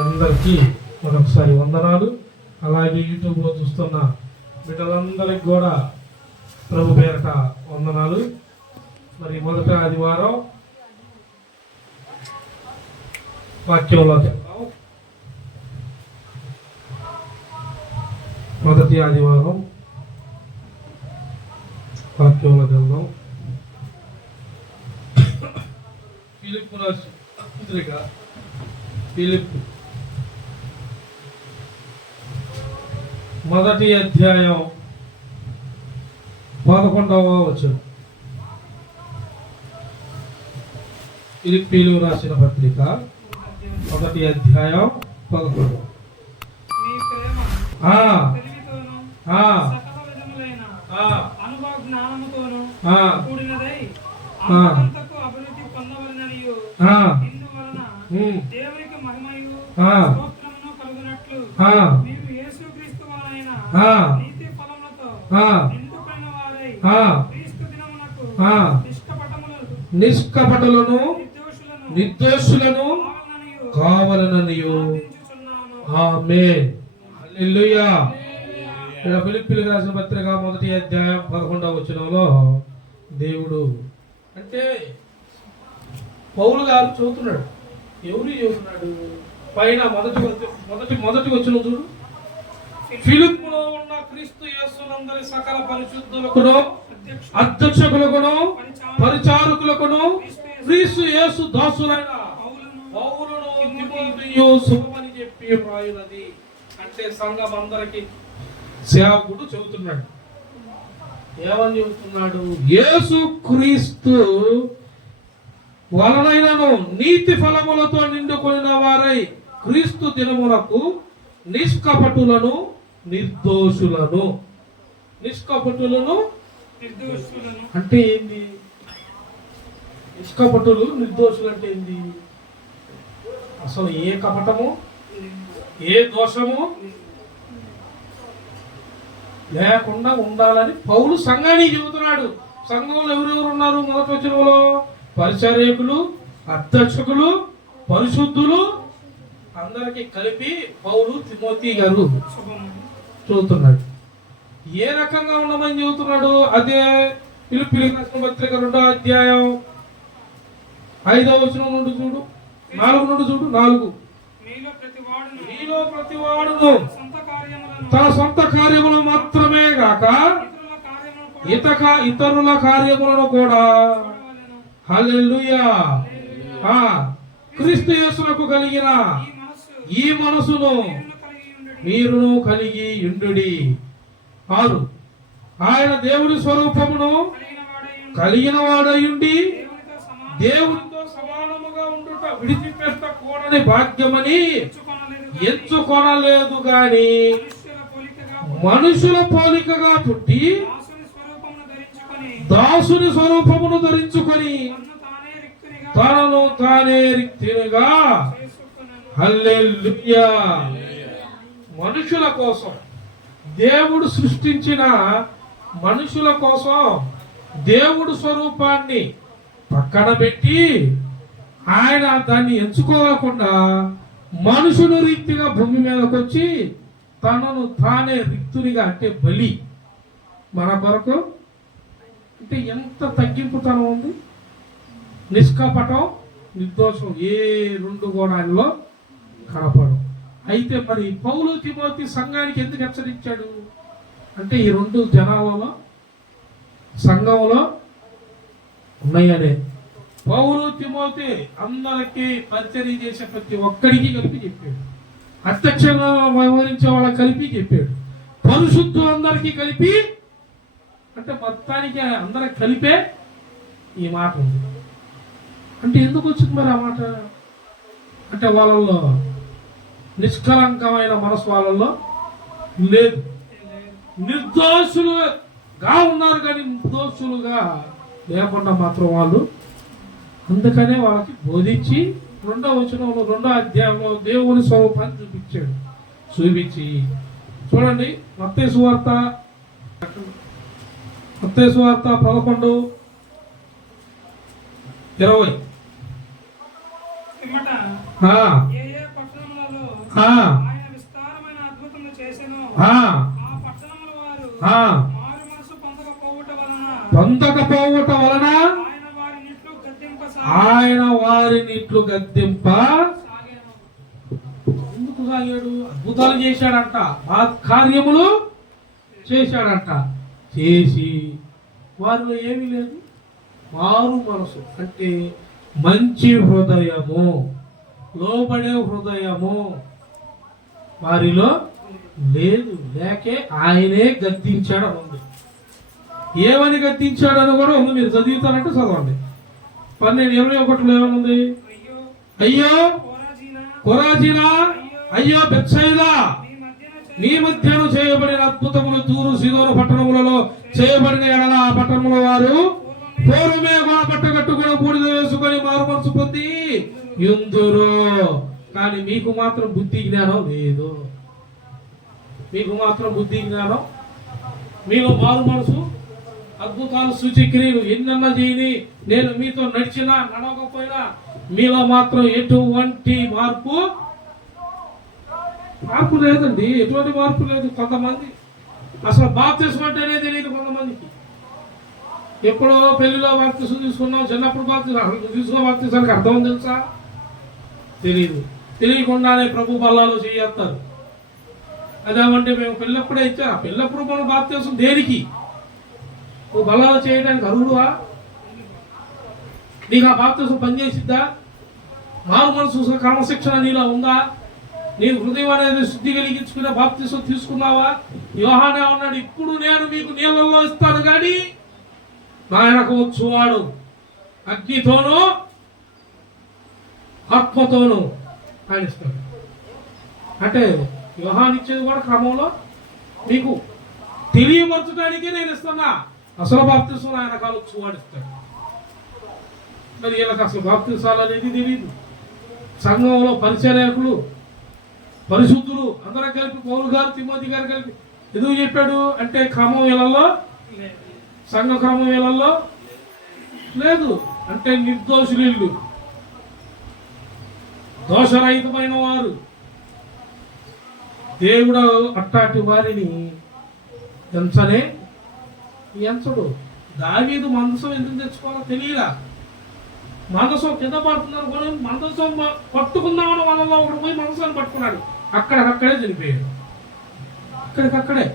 అందరికీ మరొకసారి వందనాలు. అలాగే యూట్యూబ్లో చూస్తున్న బిడ్డలందరికీ కూడా ప్రభు పేరట వందనాలు. మరి మొదటి ఆదివారం వాక్యంలో చెప్తాం. మొదటి ఆదివారం వాక్యంలో చెప్దాం. ఫిలిప్పు రాసిన పత్రిక, ఫిలిప్పు మొదటి అధ్యాయం 11వ వచనం. ఫిలిప్పీలు రాసిన పత్రిక మొదటి అధ్యాయం 11. దేవునికి మహిమయు స్తోత్రమును కలుగునట్లు మీరు యేసుక్రీస్తు వారైన నీతి ఫలములతో నిండుకొనిన వారై క్రీస్తు దినమునకు నిష్కపటులను నిర్దోషులను కావాలననియు. ఆమేన్. హల్లెలూయా. ఫిలిప్పీయులకు రాసిన పత్రిక మొదటి అధ్యాయం 11వ వచనంలో దేవుడు అంటే పౌలు గారు చదువుతున్నాడు. ఎవరు చదువుతున్నాడు? పైన మొదటి వచ్చిన చూడు. ఫిలిప్పులో ఉన్న క్రీస్తు యేసునందరి సకల పరిశుద్ధులకును అధ్యక్షకులకును పరిచారకులకును క్రీస్తు యేసు దాసులైన పౌలును తిమోతియు శుభమని చెప్పి వ్రాయునది. అంటే సంఘం అందరికి సేవకుడు చెబుతున్నాడు. ఏమని చెబుతున్నాడు? యేసు క్రీస్తు వలనైనను నీతి ఫలములతో నిండుకొనిన వారై క్రీస్తు దినమునకు నిష్కపటులను నిర్దోషులను. నిష్కపటులను నిర్దోషులను అంటే ఏంది? నిష్కపటులు నిర్దోషులు అంటే ఏంది? అసలు ఏ కపటము ఏ దోషము లేకుండా ఉండాలని పౌలు సంఘానికి చెబుతున్నాడు. సంఘంలో ఎవరెవరు ఉన్నారు? మొదటి వచనంలో పరిచారకులు, అధ్యక్షకులు, పరిశుద్ధులు అందరికి కలిపి పౌలు తిమోతి గారు చూస్తున్నాడు. ఏ రకంగా ఉండమని చెబుతున్నాడు? అదే ఫిలిప్పీయులకు రాసిన పత్రిక 2వ అధ్యాయం 5వ వచనం నుండి చూడు, 4 నుండి చూడు. 4 మీలో ప్రతివాడును తన సొంత కార్యములు మాత్రమే గాక ఇతరుల కార్యములను కూడా హల్లెలూయా క్రీస్తు యేసునకు కలిగిన ఈ మనసును మీరును కలిగి ఉండుడి. 6 ఆయన దేవుని స్వరూపమును కలిగిన వాడయుండి దేవునితో సమానముగా ఉండుట విడిచిపెట్టకూడని భాగ్యమని ఎంచుకొనలేదు గాని మనుషుల పోలికగా పుట్టి దాసుని స్వరూపమును ధరించుకొని తనను తానే రిక్తినిగా హల్లెలూయా. మనుషుల కోసం దేవుడు సృష్టించిన మనుషుల కోసం దేవుడు స్వరూపాన్ని పక్కన పెట్టి ఆయన దాన్ని ఎంచుకోకుండా మనుషులు రీతిగా భూమి మీదకి వచ్చి తనను తానే రిక్తునిగా అంటే బలి మన కొరకు. అంటే ఎంత తగ్గింపుతనం ఉంది! నిష్కపటం నిర్దోషం ఏ రెండు కూడా ఆయనలో కనపడం. అయితే మరి పౌలు తిమోతి సంఘానికి ఎందుకు హెచ్చరించాడు అంటే ఈ రెండు జనాలలో సంఘంలో ఉన్నాయనే. పౌలు తిమోతి అందరికీ పరిచర్య చేసే ప్రతి ఒక్కడికి కలిపి చెప్పాడు. అధ్యక్షంగా వ్యవహరించే వాళ్ళకి కలిపి చెప్పాడు. పరిశుద్ధులందరికీ కలిపి అంటే మొత్తానికి అందరికి కలిపే ఈ మాట ఉంది. అంటే ఎందుకు వచ్చింది మరి ఆ మాట అంటే వాళ్ళల్లో నిష్కలంకమైన మనసు వాళ్ళల్లో లేదు. నిర్దోషులుగా ఉన్నారు కానీ నిర్దోషులుగా లేకుండా మాత్రం వాళ్ళు. అందుకనే వాళ్ళకి బోధించి 2వ వచనంలో 2వ అధ్యాయంలో దేవుని స్వరూపాన్ని చూపించి చూడండి. మత్తయి సువార్త 11:20 ఆ, ఏ ఏ పట్టణములలో ఆ, ఆయన విస్తారమైన అద్భుతములు చేసెనో ఆ, ఆ పట్టణముల వారు ఆ. మారు మనసు పొందకపోవుట వలన పొందకపోవటం వలన ఆయన వారినిట్లు ఆయన వారిని ఇట్లు గద్దింప సాగెను. ఎందుకు సాగాడు? అద్భుతాలు చేశాడంట, ఆ కార్యములు చేశాడంట. చేసి వారిలో ఏమీ లేదు, మారు మనసు అంటే మంచి హృదయము, లోబడే హృదయము వారిలో లేదు. లేకే ఆయనే గద్దించాడు ఉంది. ఏమని గద్దించాడని కూడా ఉంది. మీరు చదువుతారంటే చదవండి. 12:21 ఏమనుంది? అయ్యో అయ్యో కోరాజీనా, కొరాజీనా, అయ్యో బెత్సయిదా, మీ మధ్యన నీ మధ్యను చేయబడిన అద్భుతములు తూరు సీదోను పట్టణములలో చేయబడిన ఎడల ఆ పట్టణముల వారు పూర్వమే పట్ట కట్టుకుని బూడిద వేసుకొని మారు మనసు పొంది యుందురు. కానీ మీకు మాత్రం బుద్ధి జ్ఞానం లేదు. మీకు మాత్రం బుద్ధి జ్ఞానం, మీలో మారు మనసు, అద్భుతాలు సూచక్రియలు ఎన్నన్నా చేయని, నేను మీతో నడిచినా నడవకపోయినా మీలో మాత్రం ఎటువంటి మార్పు లేదండి. ఎటువంటి మార్పు లేదు. కొంతమంది అసలు బాప్తిస్మం అంటేనే తెలియదు. కొంతమందికి ఎప్పుడో పెళ్లిలో బాప్తిస్మం తీసుకున్నాం, చిన్నప్పుడు తీసుకున్న బాప్తిస్మానికి అర్థం తెలుసా? తెలియదు. తెలియకుండానే ప్రభు బల్లాలో చేస్తారు. అదేమంటే మేము పెళ్ళప్పుడే ఇచ్చా, పెళ్ళప్పుడు మనం బాప్తిస్మం దేనికి? నువ్వు బల్లాలో చేయడానికి అర్హుడువా? నీకు ఆ బాప్తిస్మం పనిచేసిద్దా? మారు మనసు క్రమశిక్షణ నీలో ఉందా? నీకు హృదయం అనేది శుద్ధి కలిగించుకునే బాప్తిస్మం తీసుకున్నావా? యోహానే ఉన్నాడు, ఇప్పుడు నేను మీకు నీళ్ళల్లో ఇస్తాను కానీ నాయనకు వచ్చువాడు అగ్నితోనూ ఆత్మతోనూ ఆయన ఇస్తాడు. అంటే యోహాను ఇచ్చేది కూడా క్రమంలో మీకు తెలియపరచడానికే నేను ఇస్తున్నా. అసలు బాప్తిస్మం ఆయన కావచ్చు వాడు ఇస్తాడు. మరి వీళ్ళకి అసలు బాప్తిస్మాలు అనేది తెలియదు. సంఘంలో పరిచర్యకులు, పరిశుద్ధులు అందరం కలిపి పౌలు గారు, తిమోతి గారు కలిపి ఎందుకు చెప్పాడు అంటే క్రమం వీళ్ళల్లో, సంఘ క్రమం వీళ్ళల్లో లేదు. అంటే నిర్దోషులు, దోషరహితమైన వారు. దేవుడు అట్టాటి వారిని ఎంచడు. దావీదు మందసం ఎందుకు తెచ్చుకోవాలో తెలియలా. మందసం కింద పడుతున్నారు అనుకోని మందసం పట్టుకుందామని వాళ్ళలో ఒకడు పోయి మందసాన్ని పట్టుకున్నాడు. అక్కడికక్కడే చనిపోయాడు. అక్కడికక్కడే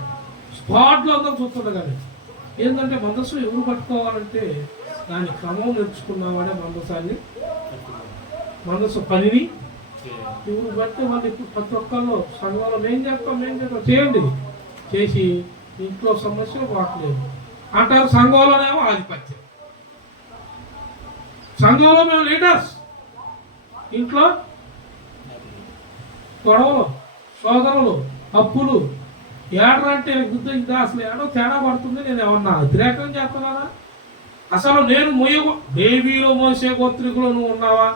స్పాట్లో అందరూ చూస్తుండే. కానీ ఏంటంటే మందసం ఎవరు పట్టుకోవాలంటే దాని క్రమం నేర్చుకున్నామనే మందసాన్ని, మందసం పనిని ఎవరు బట్టి వాళ్ళు ఇప్పుడు ప్రతి ఒక్కళ్ళు సంఘంలో మేం చేస్తాం చేయండి. చేసి ఇంట్లో సమస్యలు పోవట్లేదు అంటారు. సంఘంలోనేమో ఆధిపత్యం. సంఘంలో మేము లీడర్స్, ఇంట్లో గొడవలు, సోదరులు, అప్పులు. ఏడరా అంటే ఇంకా అసలు ఏడో తేడా పడుతుంది. నేను ఏమన్నా వ్యతిరేకం చేస్తున్నానా? అసలు నేను దేవీలో మోసే గోత్రికులు నువ్వు ఉన్నావా?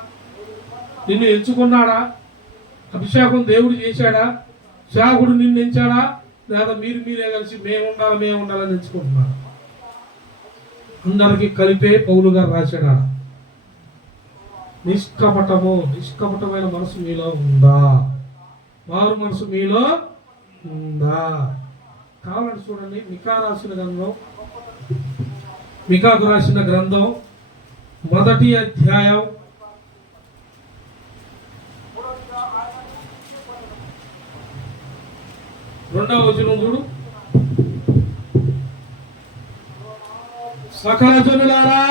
నిన్ను ఎంచుకున్నాడా? అభిషేకం దేవుడు చేశాడా? సేవకుడు నిన్ను ఎంచాడా? లేదా మీరే కలిసి మేము ఉండాలని ఎంచుకుంటున్నాడు? అందరికీ కలిపే పౌలు గారు రాశాడా? నిష్కపటమైన మనసు మీలో ఉందా? మారు మనసు మీలో ఉందా? కావాలంటే చూడండి, మికాకు రాసిన గ్రంథం 1వ అధ్యాయం 2వ వచనం చూడు. సకల జనులారా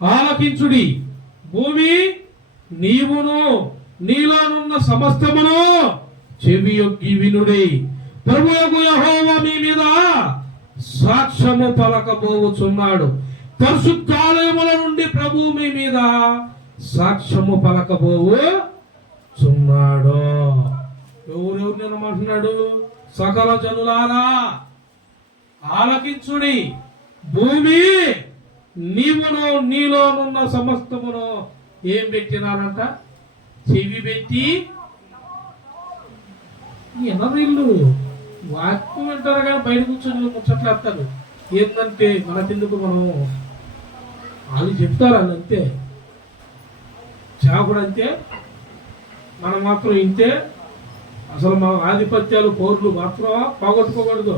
ఆలకించుడి, భూమి నీవును నీలోనున్న సమస్తమును చెవియొగ్గి వినుడి. ప్రభువు యెహోవా మీ మీద సాక్ష్యము పలకబోచున్నాడు. పరిశుద్ధాలయముల నుండి ప్రభువు మీ మీద సాక్ష్యము పలకబోచున్నాడు. ఎవరెవరు నిలమంటున్నాడు? సకల జనులారా ఆలకించుడి, భూమి నీవును నీలోనున్న సమస్తమును ఏం పెట్టినారంట? చెవి పెట్టి ఎనరిల్లు వాక్యం వింటారు కానీ బయట కూర్చొని ముచ్చట్లేస్తారు. ఏంటంటే మనకెందుకు, మనం వాళ్ళు చెప్తారు. వాళ్ళు అంతే, చాకుడు అంతే, మనం మాత్రం ఇంతే. అసలు మన ఆధిపత్యాలు పౌరులు మాత్రం పోగొట్టుకోకూడదు.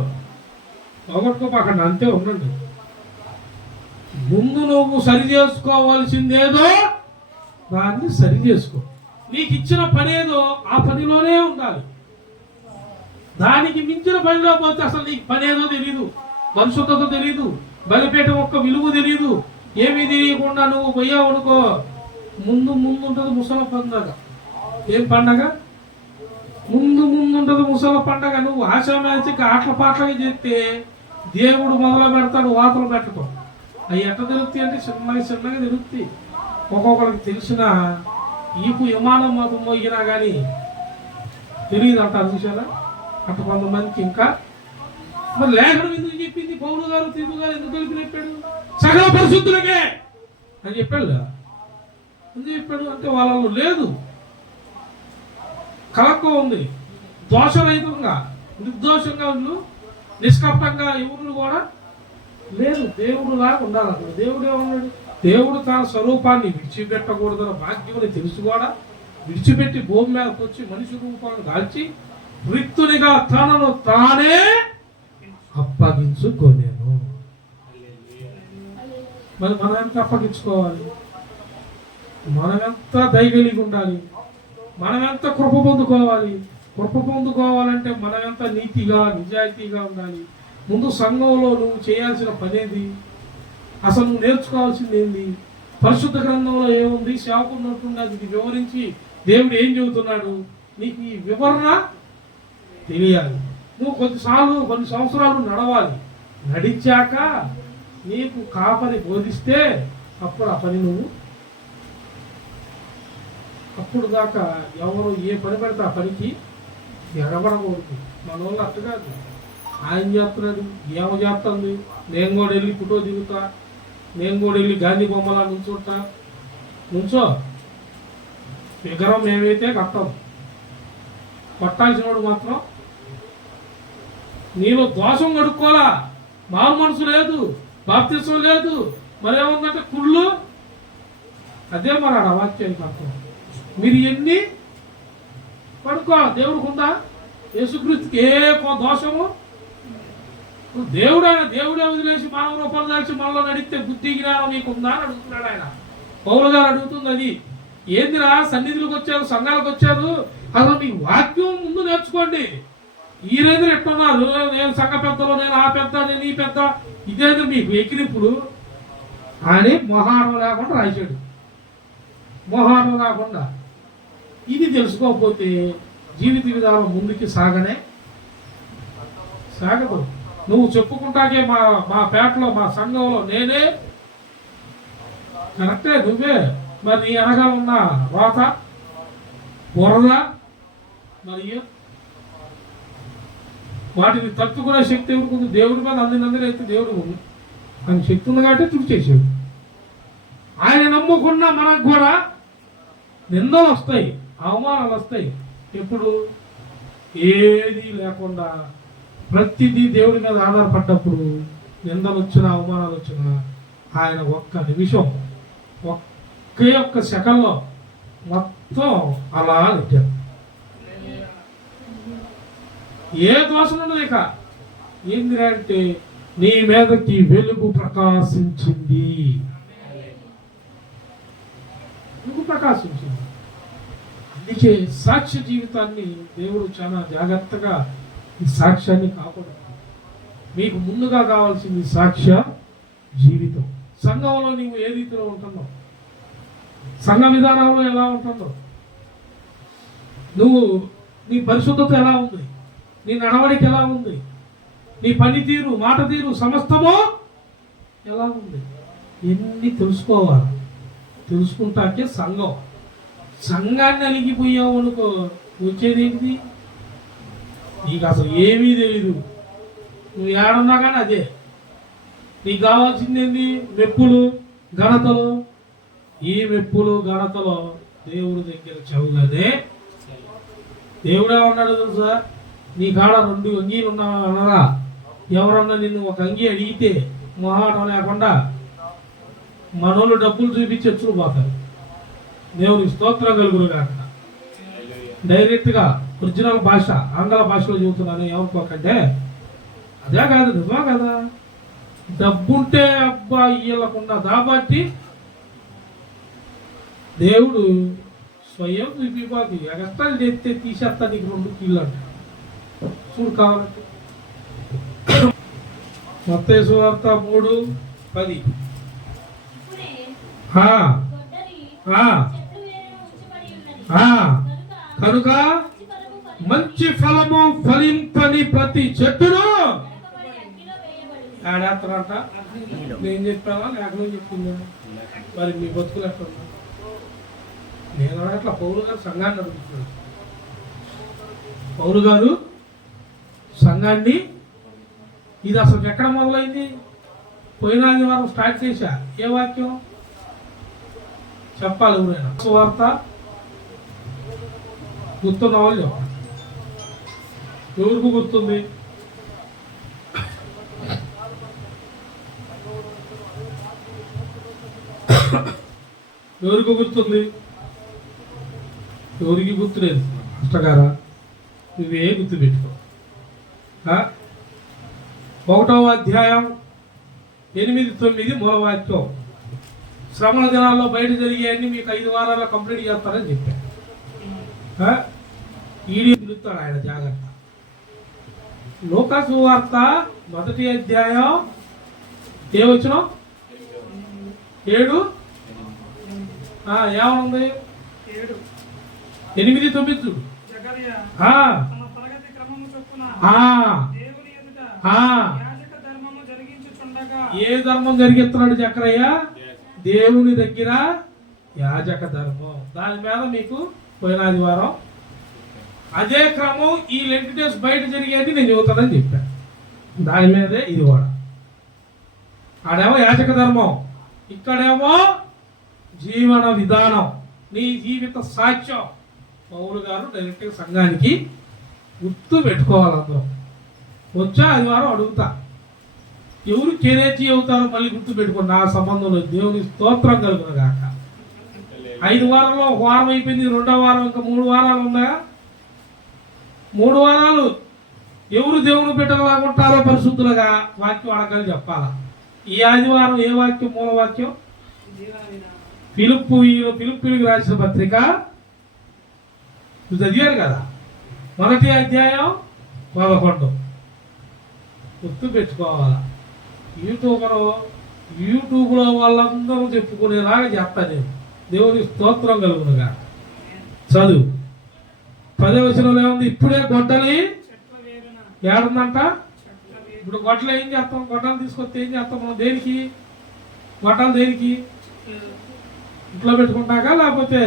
పోగొట్టుకోపాకండి, అంతే ఉండండి. ముందు నువ్వు సరి చేసుకోవాల్సిందేదో దాన్ని సరి చేసుకో. నీకు ఇచ్చిన పని ఏదో ఆ పనిలోనే ఉండాలి. దానికి మించిన పనిలో పోతే అసలు నీకు పని ఏదో తెలియదు, పరిశుద్ధత తెలియదు, బలిపీఠం ఒక్క విలువ తెలియదు. ఏమీ తెలియకుండా నువ్వు పోయావు అనుకో, ముందు ఉంటుంది ముసల పండగ. ఏం పండగ? ముందు ఉంటుంది ముసల పండగ. నువ్వు ఆశామాసిక ఆటల పాటలు చేస్తే దేవుడు మొదలు పెడతాడు వాతలు పెట్టడం. అవి ఎట్ట తెలుస్తాయి అంటే చిన్నగా తెలుస్తాయి. ఒక్కొక్కరికి తెలిసిన ఈపు విమానం మాత్రం మోగినా కానీ తెలియదు అంటారు చూసారా. అట్ట కొంతమందికి ఇంకా మరి లేఖనం ఎందుకు చెప్పింది? పౌలు గారు తీరు గారు ఎందుకు తెలిపినట్టాడు? సకల పరిశుద్ధులకే అని చెప్పాడు కదా. ఎందుకు చెప్పాడు అంటే వాళ్ళలో లేదు, కలక్క ఉంది, దోషరహితంగా నిర్దోషంగా ఉండు, నిష్కపటంగా ఎవరు కూడా లేదు. దేవుడు లాగా ఉండాలి. అసలు దేవుడు ఏమన్నాడు? దేవుడు తన స్వరూపాన్ని విడిచిపెట్టకూడదన్న భాగ్యమని తెలుసు కూడా విడిచిపెట్టి భూమి మీదకి వచ్చి మనిషి రూపాన్ని దాల్చి రిక్తునిగా తనను తానే అప్పగించుకోలేను. మరి మనం ఎంత అప్పగించుకోవాలి? మనం ఎంత దయగలిగి ఉండాలి? మనం ఎంత కృప పొందుకోవాలి? కృప పొందుకోవాలంటే మనం ఎంత నీతిగా నిజాయితీగా ఉండాలి? ముందు సంఘంలో నువ్వు చేయాల్సిన పనేది, అసలు నువ్వు నేర్చుకోవాల్సింది ఏంది, పరిశుద్ధ గ్రంథంలో ఏముంది, సేవకున్నట్టుండి అది వివరించి దేవుడు ఏం చెబుతున్నాడు, నీకు ఈ వివరణ తెలియాలి. నువ్వు కొన్ని సంవత్సరాలు నడవాలి. నడిచాక నీకు కాపరి బోధిస్తే అప్పుడు ఆ పని నువ్వు, అప్పుడు దాకా ఎవరు ఏ పని పడితే ఆ పనికి ఎగబడకూడదు. మన వాళ్ళు అట్టు కాదు. ఆయన చేస్తున్నాడు, ఏమో చేస్తుంది, నేను కూడా వెళ్ళి ఫోటో దిగుతా, నేను కూడా వెళ్ళి గాంధీ బొమ్మలా నుంచుంటా. నుంచో, విగ్రహం ఏమైతే కట్టాం, కొట్టాల్సినోడు మాత్రం నీలో దోషం కడుక్కోలా. మారు మనసు లేదు, బాప్తిసం లేదు, మరేముందంటే కుళ్ళు. అదే మరి ఆ వాక్యానికి అర్థం. మీరు ఎన్ని పడుకోవాలి. దేవుడికి ఉందా? యేసుక్రీస్తుకి ఏ దోషము? దేవుడు ఆయన దేవుడే వదిలేసి మానవ రూపాలు దాల్చి మనలో నడిస్తే బుద్ధి జ్ఞానం నీకు ఉందా అని అడుగుతున్నాడు ఆయన. పౌలు గారు అడుగుతుంది అది. ఏందిరా సన్నిధులకు వచ్చారు, సంఘాలకు వచ్చారు, అసలు మీ వాక్యం ముందు నేర్చుకోండి. ఈ రైతులు ఎట్టున్నారు, నేను సంఘ పెద్దలు, నేను ఆ పెద్ద, నేను ఈ పెద్ద, ఇదేదో మీకు ఎక్కిరిప్పుడు అని మొహారం లేకుండా రాశాడు. మొహారం లేకుండా ఇది తెలుసుకోకపోతే జీవిత విధానం ముందుకి సాగదు. నువ్వు చెప్పుకుంటాకే మా పేటలో, మా సంఘంలో నేనే కరెక్టే, నువ్వే. మరి నీ వెనకాల ఉన్న రోత, బురద, మరియు వాటిని తట్టుకునే శక్తి ఎవరికి ఉంది? దేవుడి మీద అందరినైతే దేవుడు ఉంది. ఆయన శక్తి ఉంది కాబట్టి తుడిచేసాడు. ఆయన నమ్ముకున్న మనకు కూడా నిందలు వస్తాయి, అవమానాలు వస్తాయి. ఎప్పుడు ఏది లేకుండా ప్రతిదీ దేవుడి మీద ఆధారపడ్డప్పుడు నిందలు వచ్చినా అవమానాలు వచ్చినా ఆయన ఒక్క నిమిషం, ఒక్క సెకండ్లో మొత్తం అలా పెట్టారు. ఏ దోషం ఉండదు. ఇక ఏంది అంటే నీ మీదకి వెలుగు ప్రకాశించింది. అందుకే సాక్ష్య జీవితాన్ని దేవుడు చాలా జాగ్రత్తగా ఈ సాక్ష్యాన్ని కాపాడు. మీకు ముందుగా కావాల్సింది సాక్ష్య జీవితం. సంఘంలో నీవు ఏ రీతిలో ఉంటున్నావు, సంఘ విధానంలో ఎలా ఉంటుందో, నువ్వు నీ పరిశుద్ధత ఎలా ఉంది, నీ నడవడిక ఎలా ఉంది, నీ పనితీరు, మాట తీరు, సమస్తము ఎలా ఉంది, ఎన్ని తెలుసుకోవాలి. తెలుసుకుంటాకే సంఘం. సంఘాన్ని అలిగిపోయావు అనుకో, వచ్చేది ఏంటిది? నీకు అసలు ఏమీ తెలీదు. నువ్వు ఏడన్నా కానీ అదే. నీకు కావాల్సింది ఏంది? మెప్పులు, ఘనతలు. ఈ మెప్పులు ఘనతలు దేవుడి దగ్గర చదువుదే. దేవుడే ఉన్నాడు తెలుసా? నీ కాడ 2 అంగీలు ఉన్నారా? ఎవరన్నా నిన్ను ఒక అంగీ అడిగితే మొహాటం లేకుండా మనోళ్ళు డబ్బులు చూపించి పోతారు. దేవునికి స్తోత్రం కలుగును కాక. డైరెక్ట్గా ఒరిజినల్ భాష ఆంగ్ల భాషలో చెబుతున్నాను ఏమనుకోకంటే అదే కాదు నిజమా కదా. డబ్బుంటే అబ్బా ఇయ్యకుండా దాబట్టి దేవుడు స్వయం చూపిపోతుంది ఎగస్ట్రాలు చేస్తే తీసేస్తా నీకు 2 కిలో అంట చూడు కావాలంటే. మత్తయి సువార్త 3:10 కనుక మంచి ఫలము ఫలింపని ప్రతి చెట్టును ఆడేస్తారంట. నేను చెప్పానా లేఖనం చెప్పిందా? మరి మీ బతుకులు ఎట్లా ఉన్నా? నేను అట్లా పౌరు గారు సంఘాన్ని అడుగుతున్నాను. పౌరు గారు సంఘాన్ని ఇది అసలు ఎక్కడ మొదలైంది? పోయిన ఆదివారం స్టార్ట్ చేశా. ఏ వాక్యం చెప్పాలి ఎవరైనా? సువార్త గుర్తున్న వాళ్ళు చెప్పాలి. ఎవరికి గుర్తుంది? ఎవరికి గుర్తుంది? ఎవరికి గుర్తులేదు. అష్టగారా నువ్వే గుర్తు పెట్టుకో. 1వ అధ్యాయం 8-9 మూలవాక్యం. శ్రమణ దినాల్లో బయట జరిగేవన్నీ మీకు 5 వారాల్లో కంప్లీట్ చేస్తారని చెప్పాను. ఈడీ పిలుస్తాడు ఆయన జాగ్రత్త. లూకా సువార్త 1వ అధ్యాయం ఏమొచ్చినాం 7 ఏమనుంది? 8-9 చూడు. ఏ ధర్మం జరిగిస్తున్నాడు జకరయ్య? దేవుని దగ్గర యాజక ధర్మం. దాని మీద మీకు పోయిన ఆదివారం అదే క్రమం ఈ లెంట్ డేస్ బయట జరిగేది నేను చెబుతానని చెప్పాను. దాని మీదే ఇది కూడా. ఆడేమో యాజక ధర్మం, ఇక్కడేమో జీవన విధానం, నీ జీవిత సాక్ష్యం. పౌలు గారు డైరెక్ట్గా సంఘానికి గుర్తు పెట్టుకోవాలి. అందరూ వచ్చా ఆదివారం అడుగుతా ఎవరు కెరేజీ అవుతారో మళ్ళీ గుర్తు పెట్టుకోండి. నా సంబంధంలో దేవుని స్తోత్రం కలుగును గాక. 5 వారాల్లో 1 వారం అయిపోయింది. 2వ వారం ఇంకా 3 వారాలు ఉందా? 3 వారాలు ఎవరు దేవుని బిడ్డలుగా ఉంటారో పరిశుద్ధులుగా వాక్యం అడగాలి చెప్పాలా. ఈ ఆదివారం ఏ వాక్యం? మూలవాక్యం ఫిలిప్పీయులకు రాసిన పత్రిక చదివారు కదా, 1వ అధ్యాయం 11. గుర్తు పెట్టుకోవాలా. యూట్యూబ్లో వాళ్ళందరూ చెప్పుకునేలాగా చెప్తాను నేను. దేవుని స్తోత్రం కలుగునుగా. చదువు 10వ వచనంలో ఏముంది? ఇప్పుడే గొడ్డలి ఏడుందంట. ఇప్పుడు గొడ్డలు ఏం చేస్తాం? గొడ్డలు తీసుకొస్తే ఏం చేస్తాం మనం? దేనికి గొడ్డలు? దేనికి? ఇంట్లో పెట్టుకుంటాక లేకపోతే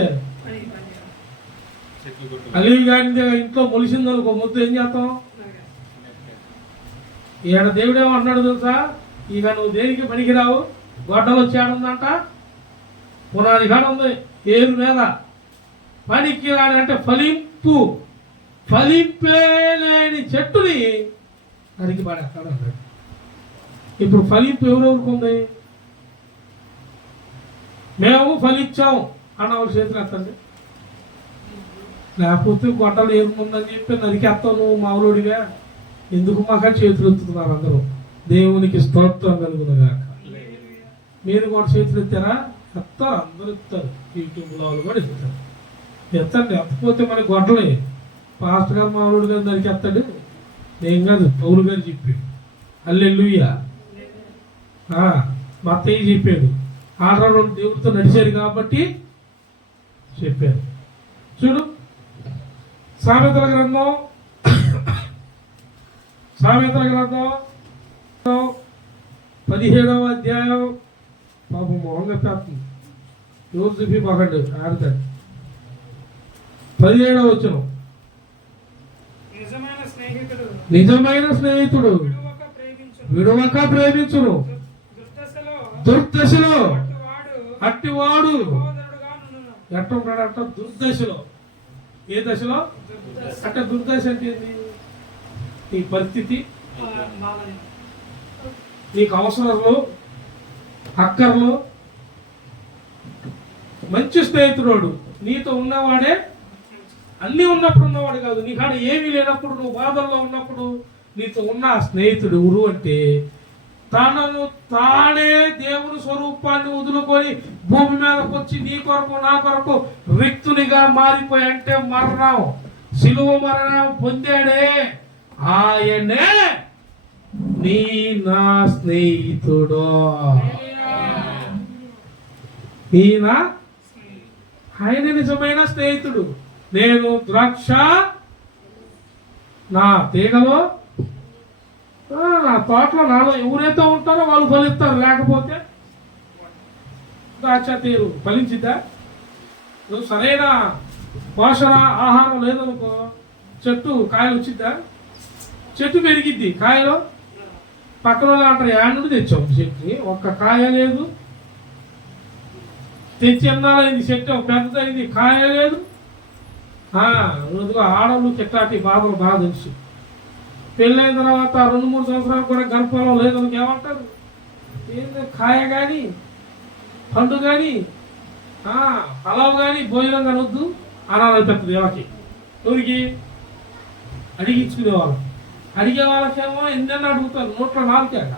అలివి గాని ఇంట్లో మొలిసిందనుకో ముద్దు ఏం చేస్తాం? ఈడ దేవుడేమో అన్నాడు తెలుసా, ఇక నువ్వు దేనికి పనికిరావు, గొడ్డలు వచ్చాడుందంట, పునాది కాడ ఉంది ఏరు మీద, పనికి రాని అంటే ఫలింపే లేని చెట్టుని నరికి పాడేస్తాడు అన్నాడు. ఇప్పుడు ఫలింపు ఎవరెవరికి ఉంది? మేము ఫలించాం అన్న వాళ్ళు చేతులు ఎత్తండి. లేకపోతే గొడ్డలు ఏముందని చెప్పి నరికేస్తావు నువ్వు మామూలుడిగా. ఎందుకు మాకు చేతులు ఎత్తుతున్నారు అందరూ? దేవునికి స్తోత్రం కలుగునుగాక. మీరు కూడా చేతులు ఎత్తారా? ఎత్తారు, అందరూ ఎత్తారు. యూట్యూబ్లో వాళ్ళు కూడా ఎత్తారు. ఎత్తండి. ఎత్తపోతే మన గొడ్డలే. పాస్టర్ గారు మామూలు గారు నరికేస్తాడు. నేను కాదు, పౌలు గారు చెప్పాడు. హల్లెలూయా. మా అత్తయ్య చెప్పాడు. ఆడవాళ్ళు దేవుడితో నడిచారు కాబట్టి చెప్పారు. చూడు సామెతల గ్రంథం 17వ అధ్యాయం. పాపం మొహంగా పేస్తుంది. ఎవరు చూపి బాగండి ఆడతాడు. 17వ వచనం. నిజమైన స్నేహితుడు విడువక ప్రేమించును, దుర్దశలో అట్టివాడు ఎట్ట ఉంటాడంట? దుర్దశలో. ఏ దశలో అంటే? దుర్దశ అంటే ఏంటి? నీ పరిస్థితి, నీకు అవసరంలో, అక్కర్లో మంచి స్నేహితుడు నీతో ఉన్నవాడే అన్నీ ఉన్నప్పుడు ఉన్నవాడు కాదు. నీ కాడ ఏమీ లేనప్పుడు, నువ్వు బాధల్లో ఉన్నప్పుడు నీతో ఉన్న ఆ స్నేహితుడు ఎవరు అంటే, తనను తానే దేవుని స్వరూపాన్ని వదులుకొని భూమి మీదకి వచ్చి నీ కొరకు నా కొరకు వ్యక్తునిగా మారిపోయి, అంటే మరణం, శిలువ మరణం పొందాడే ఆయనే నీ నా స్నేహితుడు. ఆయన నిజమైన స్నేహితుడు. నేను ద్రాక్ష, నా తీగలో, నా తోటలో నాలో ఎవరైతే ఉంటారో వాళ్ళు ఫలిస్తారు. లేకపోతే ద్రాక్ష తీరు ఫలించిద్దా? నువ్వు సరైన పోషణ ఆహారం లేదనుకో, చెట్టు కాయలు వచ్చిద్దా? చెట్టు పెరిగిద్ది, కాయలు పక్కన వాళ్ళు అంటారు యాడ్ నుండి తెచ్చాం చెట్టుని, ఒక్క కాయ లేదు. తెచ్చి ఎన్నాళ్ళైంది, చెట్టు పెద్దదైంది, కాయ లేదు. ఆడవాళ్ళు చెట్టాటి బాధలు బాగా తెలుసు. పెళ్ళైన తర్వాత 2-3 సంవత్సరాలు కూడా గర్భంలో లేదని ఏమంటారు? ఏంటంటే కాయ కానీ, పండు కానీ, పలావ్ కానీ, భోజనం కానీ వద్దు అనాలని పెద్దది. ఎవరికి? ఎవరికి? అడిగించుకునేవాళ్ళు. అడిగే వాళ్ళకేమో ఎన్నెన్న అడుగుతారు, నోట్లో నాలుకేట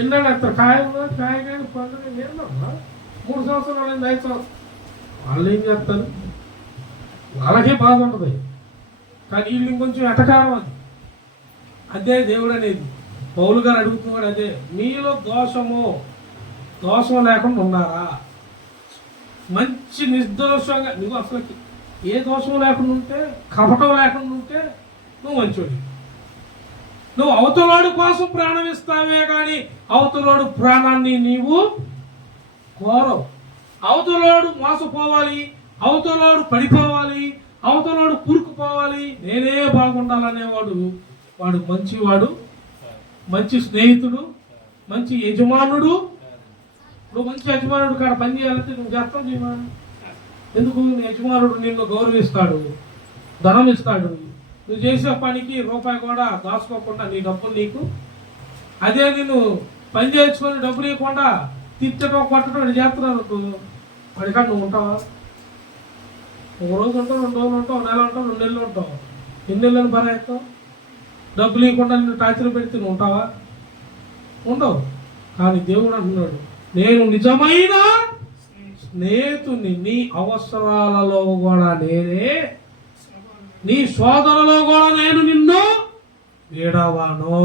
ఎన్నెన్న ఎత్తారు. కాయ కాయ కానీ, పండు కానీ ఏంటమ్మా 3 సంవత్సరాలు 5 సంవత్సరాలు వాళ్ళు ఏం చేస్తారు? వాళ్ళకే బాధ ఉంటుంది. కానీ వీళ్ళు ఇంకొంచెం ఎటకారం. అదే దేవుడు అనేది. పౌలు గారు అడుగుతున్నాడు అదే, మీలో దోషం లేకుండా ఉన్నారా? మంచి నిర్దోషంగా, నువ్వు అసలు ఏ దోషం లేకుండా ఉంటే, కపటం లేకుండా ఉంటే నువ్వు మంచోడి. నువ్వు అవతలోడు కోసం ప్రాణం ఇస్తావే కానీ అవతలోడు ప్రాణాన్ని నీవు కోరవు. అవతలోడు మోసపోవాలి, అవతలోడు పడిపోవాలి, అవతలోడు కూరుకుపోవాలి, నేనే బాగుండాలనేవాడు వాడు మంచివాడు, మంచి స్నేహితుడు, మంచి యజమానుడు. నువ్వు మంచి యజమానుడు కాడ పని చేయాలంటే నువ్వు చేస్తావు జీవా. ఎందుకు? నీ యజమానుడు నిన్ను గౌరవిస్తాడు, ధనం ఇస్తాడు. నువ్వు చేసే పనికి రూపాయి కూడా దాచుకోకుండా నీ డబ్బులు నీకు, అదే నేను పని చేసుకొని డబ్బులు ఇవ్వకుండా తిట్టడం కొట్టడం చేస్తున్నావు వాడికాడ నువ్వు ఉంటావా? 1 రోజు ఉంటావు, 2 రోజులు ఉంటావు, 1 నెల ఉంటావు, 2 నెలలు ఉంటావు. ఎన్ని నెలలను భరేస్తావు? డబ్బులు ఇవ్వకుండా నిన్ను టార్చర్ పెడితే నువ్వు ఉంటావా? ఉండవు. కానీ దేవుడు అంటున్నాడు, నేను నిజమైన స్నేహితుని, నీ అవసరాలలో కూడా నేనే, నీ శోధనలో కూడా నేను నిన్ను విడవను.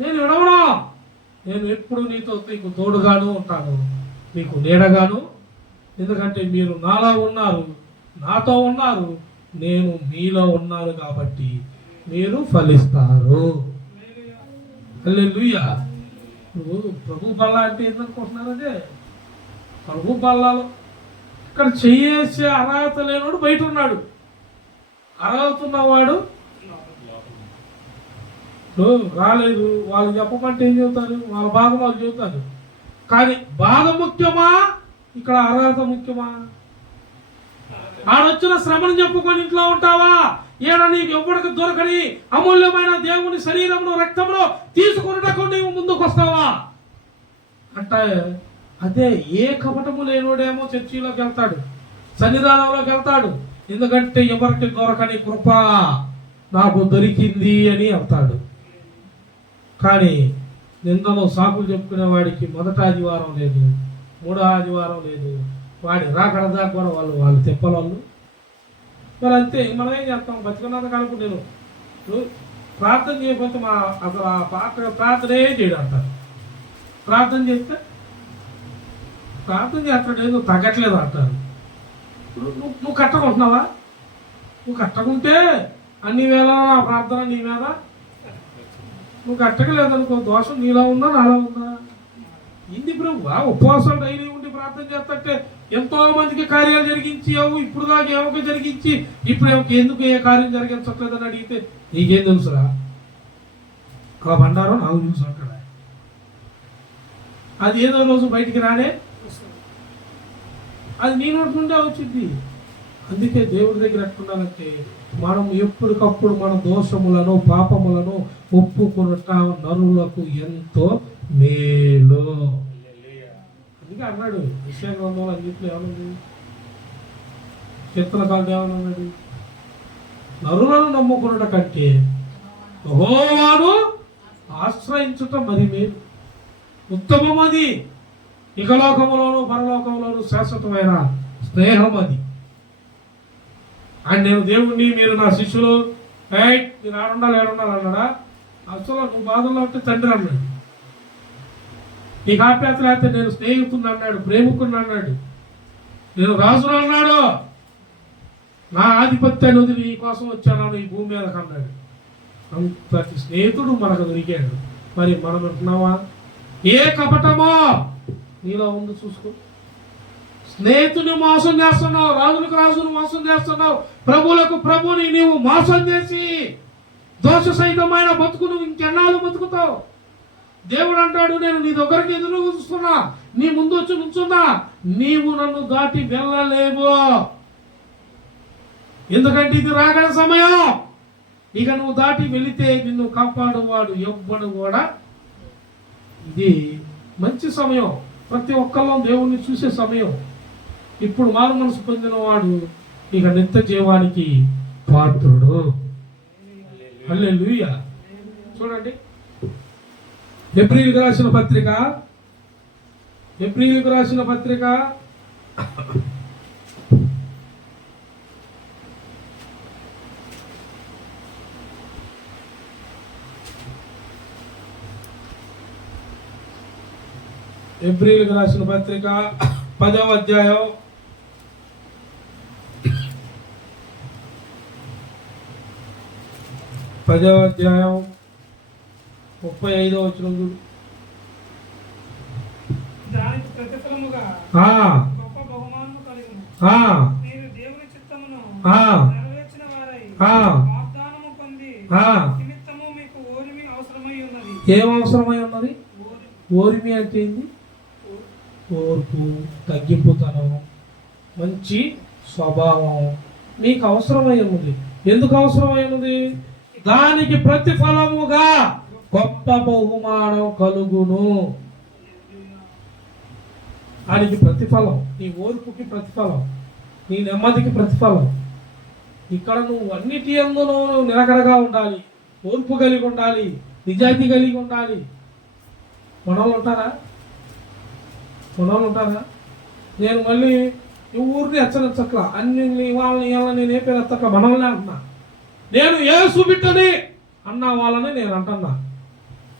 నేను విడవను. నేను ఎప్పుడు నీకు తోడుగాను ఉంటాను, మీకు నీడగాను. ఎందుకంటే మీరు నాలో ఉన్నారు, నాతో ఉన్నారు, నేను మీలో ఉన్నాను కాబట్టి మీరు ఫలిస్తారు. హల్లెలూయా. నువ్వు ప్రభు బల్ల అంటే ఏంటనుకుంటున్నారు? అదే ప్రభు బల్లాలు. ఇక్కడ చేసే అర్హత లేనివాడు బయట ఉన్నాడు, అర్హత ఉన్నవాడు రాలేదు. వాళ్ళు చెప్పమంటే ఏం చెబుతారు? వాళ్ళ బాధ వాళ్ళు చెబుతారు. కానీ బాధ ముఖ్యమా, ఇక్కడ అర్హత ముఖ్యమా? ఆడొచ్చిన శ్రమను చెప్పుకొని ఇంట్లో ఉంటావా? ఏడ నీకు ఎప్పటికి దొరకని అమూల్యమైన దేవుని శరీరంలో రక్తంలో తీసుకున్నటకు నీవు ముందుకు వస్తావా అంటే, అదే ఏ కపటము లేనుడేమో చర్చిలోకి వెళ్తాడు, సన్నిధానంలోకి వెళ్తాడు. ఎందుకంటే ఎవరికి దొరకని కృప నాకు దొరికింది అని వెళ్తాడు. కానీ నిందలో సాకులు చెప్పుకునే వాడికి మొదట ఆదివారం లేదు, 3వ ఆదివారం లేదు, వాడి రాకడ దాకా కూడా వాళ్ళు తెప్పలు. మరి అంతే. మనం ఏం చేస్తాం? బతికున్నంత కాలకు నేను ప్రార్థన చేయకపోతే అసలు ఆ ప్రార్థనే చేయడం అంటారు. ప్రార్థన చేస్తే ప్రార్థన చేస్తాడు ఏదో తగ్గట్లేదు అంటారు. నువ్వు కట్టకుంటున్నావా? నువ్వు కట్టకుంటే అన్ని వేళ నా ప్రార్థన నీ మీద. నువ్వు కట్టకలేదనుకో, దోషం నీలో ఉందా నాలో ఉందా? ఇంది ప్రభు ఉపవాసం డైలీ ఉండి ప్రార్థన చేస్తుంటే ఎంతో మందికి కార్యాలు జరిగించావు. ఇప్పుడు దాకా ఏమొక జరిగించి ఇప్పుడు ఎందుకు ఏ కార్యం జరిగించట్లేదని అడిగితే నీకేం తెలుసురా? అలా బండారో నాకు తెలుసు అక్కడ. అది ఏదో రోజు బయటికి రానే, అది నీ నోటి నుండే వచ్చింది. అందుకే దేవుడి దగ్గర ఎట్లుండాలంటే, మనం ఎప్పటికప్పుడు మన దోషములను పాపములను ఒప్పుకొనుట నరులకు ఎంతో మేలు. అందుకే అన్నాడు యెషయా గ్రంథంలో అన్నింటిలో ఏమనుంది? కీర్తనకారుడు ఏమన్నాడు? నరులను నమ్ముకున్నట కంటే యెహోవాను ఆశ్రయించుట మరి మేలు, ఉత్తమం అది. ఇహలోకములోను పరలోకములోను శాశ్వతమైన స్నేహం అది. అండ్ నేను దేవుణ్ణి, మీరు నా శిష్యులు, మీరు ఆడుండాలి ఏడుండాలి అన్నాడా? అసలు నువ్వు బాధల్లో ఉంటే తండ్రి అన్నాడు. నీకు ఆప్యాయత లేకపోతే నేను స్నేహితుడిని అన్నాడు, ప్రేమికుడిని అన్నాడు, నేను రాజును అన్నాడు, నా ఆధిపత్యాన్ని వదిలి నీ కోసం వచ్చాను ఈ భూమి మీదకి అన్నాడు. అంతటి స్నేహితుడు మనకు దొరికాడు. మరి మనం అంటున్నావా? ఏ కపటమో నీలో ఉంది చూసుకో. స్నేహితుని మోసం చేస్తున్నావు, రాజులకు రాజును మోసం చేస్తున్నావు, ప్రభువులకు ప్రభుని నీవు మోసం చేసి దోష సహితమైన బతుకు నువ్వు ఇంకెన్నాళ్ళు బతుకుతావు? దేవుడు అంటాడు, నేను నీ దగ్గరికి ఎదురు చూస్తున్నా, నీ ముందు వచ్చి నుంచున్నా, నీవు నన్ను దాటి వెళ్ళలేవు. ఎందుకంటే ఇది రాగల సమయం. ఇక నువ్వు దాటి వెళితే నిన్ను కాపాడువాడు ఎవ్వడు కూడా. ఇది మంచి సమయం, ప్రతి ఒక్కళ్ళం దేవుణ్ణి చూసే సమయం. ఇప్పుడు మారు మనసు పొందిన వాడు ఇక నిత్య జీవానికి పాత్రుడు. హల్లెలూయా. చూడండి, ఏప్రిల్కి రాసిన పత్రిక, ఏప్రిల్కి రాసిన పత్రిక 10వ అధ్యాయం 35వ వచనం. దానికి ప్రతిఫలముగా గొప్ప బహుమానము కలుగును. మీరు దేవుని చిత్తమును నెరవేర్చిన వారై వాగ్దానము పొంది నిమిత్తము మీకు ఓరిమి అవసరమై ఉన్నది. ఏం అవసరమై ఉన్నది? ఓరిమి అంటే ఏంది? ఓర్పు, తగ్గింపుతనం, మంచి స్వభావం మీకు అవసరమై ఉన్నది. ఎందుకు అవసరమై ఉన్నది? దానికి ప్రతిఫలముగా గొప్ప బహుమానం కలుగును. దానికి ప్రతిఫలం, నీ ఓర్పుకి ప్రతిఫలం, నీ నెమ్మదికి ప్రతిఫలం. ఇక్కడ నువ్వు అన్నిటి యందు నువ్వు నిలకడగా ఉండాలి, ఓర్పు కలిగి ఉండాలి, నిజాయితీ కలిగి ఉండాలి. మనోళ్ళు ఉంటారా? నేను మళ్ళీ ఈ ఊరిని హెచ్చరించట్లా, అన్ని వాళ్ళని నేను ఏ పేరు ఎత్తట్లా, మనల్ని అంటున్నా. నేను యేసు బిడ్డని అన్న వాళ్ళని నేను అంటున్నా.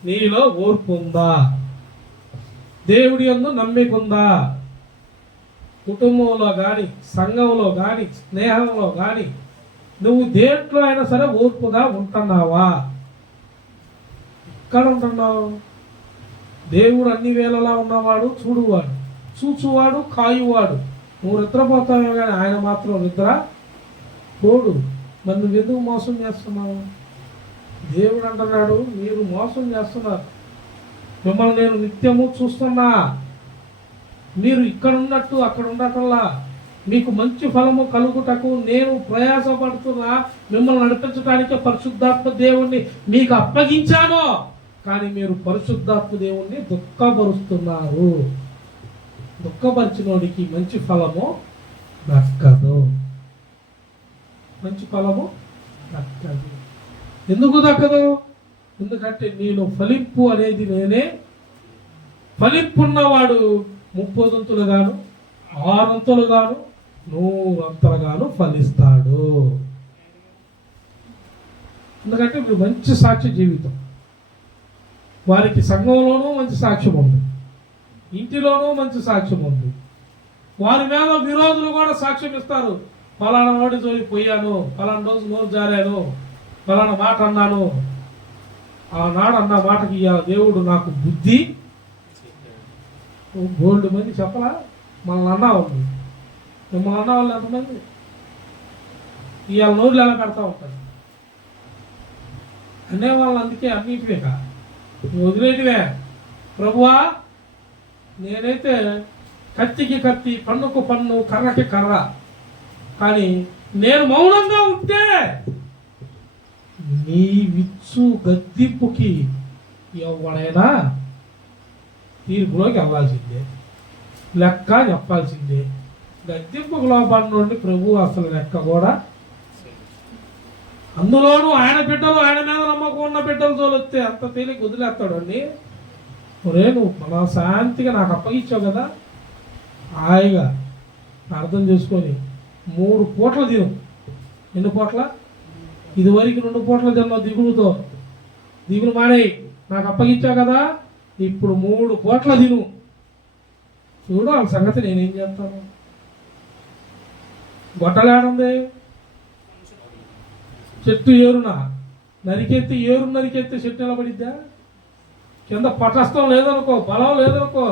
నీలో ఓర్పు ఉందా? దేవుడి యందు నమ్మిక ఉందా? కుటుంబంలో కానీ, సంఘంలో కానీ, స్నేహంలో కానీ నువ్వు దేంట్లో అయినా సరే ఓర్పుగా ఉంటున్నావా? ఎక్కడ ఉంటున్నావు? దేవుడు అన్ని వేళలా ఉన్నవాడు, చూడువాడు, చూచువాడు, కాయువాడు. నువ్వు నిద్రపోతావే కానీ ఆయన మాత్రం నిద్ర పోడు. మరి నువ్వు ఎందుకు మోసం చేస్తున్నావు? దేవుడు అంటున్నాడు, మీరు మోసం చేస్తున్నారు, మిమ్మల్ని నేను నిత్యము చూస్తున్నా, మీరు ఇక్కడ ఉన్నట్టు అక్కడ ఉండటంలా మీకు మంచి ఫలము కలుగుటకు నేను ప్రయాసపడుతున్నా, మిమ్మల్ని నడిపించడానికి పరిశుద్ధాత్మ దేవుణ్ణి మీకు అప్పగించాను. కానీ మీరు పరిశుద్ధాత్మ దేవుణ్ణి దుఃఖపరుస్తున్నారు. దుఃఖపరిచినోడికి మంచి ఫలము దక్కదు. మంచి ఫలము దక్కదు. ఎందుకు దక్కదు? ఎందుకంటే నేను ఫలింపు అనేది నేనే. ఫలింపున్నవాడు 30 గాను 6 గాను 100 గాను ఫలిస్తాడు. ఎందుకంటే మీరు మంచి సాక్ష్య జీవితం. వారికి సంఘంలోనూ మంచి సాక్ష్యం ఉంది, ఇంటిలోనూ మంచి సాక్ష్యం ఉంది. వారి మీద విరోధులు కూడా సాక్ష్యం ఇస్తారు. ఫలానా వాడి జోలికి పోయాను, ఫలానా రోజు నోరు జారాను, ఫలానా మాట అన్నాను, ఆనాడు అన్న మాటకి దేవుడు నాకు బుద్ధి. గోల్డ్ మంది చెప్పలా? మనల్ని అన్నా ఉంది. మిమ్మల్ని అన్న వాళ్ళు ఎంతమంది ఇవాళ నోరులు ఎలా పెడతా ఉంటారు అనేవాళ్ళు. అందుకే అన్నిటివే వదిలేటివే. ప్రభువా, నేనైతే కత్తికి కత్తి, పన్నుకు పన్ను, కర్రకి కర్ర. కానీ నేను మౌనంగా ఉంటే నీ విచ్చు గద్దింపుకి ఎవడైనా తీర్పులోకి వెళ్ళాల్సిందే, లెక్క చెప్పాల్సిందే. గద్దెంపుకు లోపడినోడిని ప్రభు అసలు లెక్క కూడా. అందులోనూ ఆయన బిడ్డలు, ఆయన మీద నమ్మకం ఉన్న బిడ్డలు తోలొస్తే అంత తేలిక వదిలేస్తాడు అండి. ఒరే నువ్వు మన శాంతిగా నాకు అప్పగించావు కదా, హాయిగా అర్థం చేసుకొని 3 పూటలు తిను. ఎన్ని పూట్ల? ఇదివరకు 2 పూటలు తిన్నావు దిగులుతో. దిగులు మానేయి, నాకు అప్పగించావు కదా, ఇప్పుడు 3 పూటలు తిను. చూడు వాళ్ళ సంగతి నేనేం చేస్తాను. గొట్టలేడుంది, చెట్టు ఏరునా నరికెత్తి చెట్టు నిలబడిద్దా? కింద పటస్థం లేదనుకో, బలం లేదనుకో,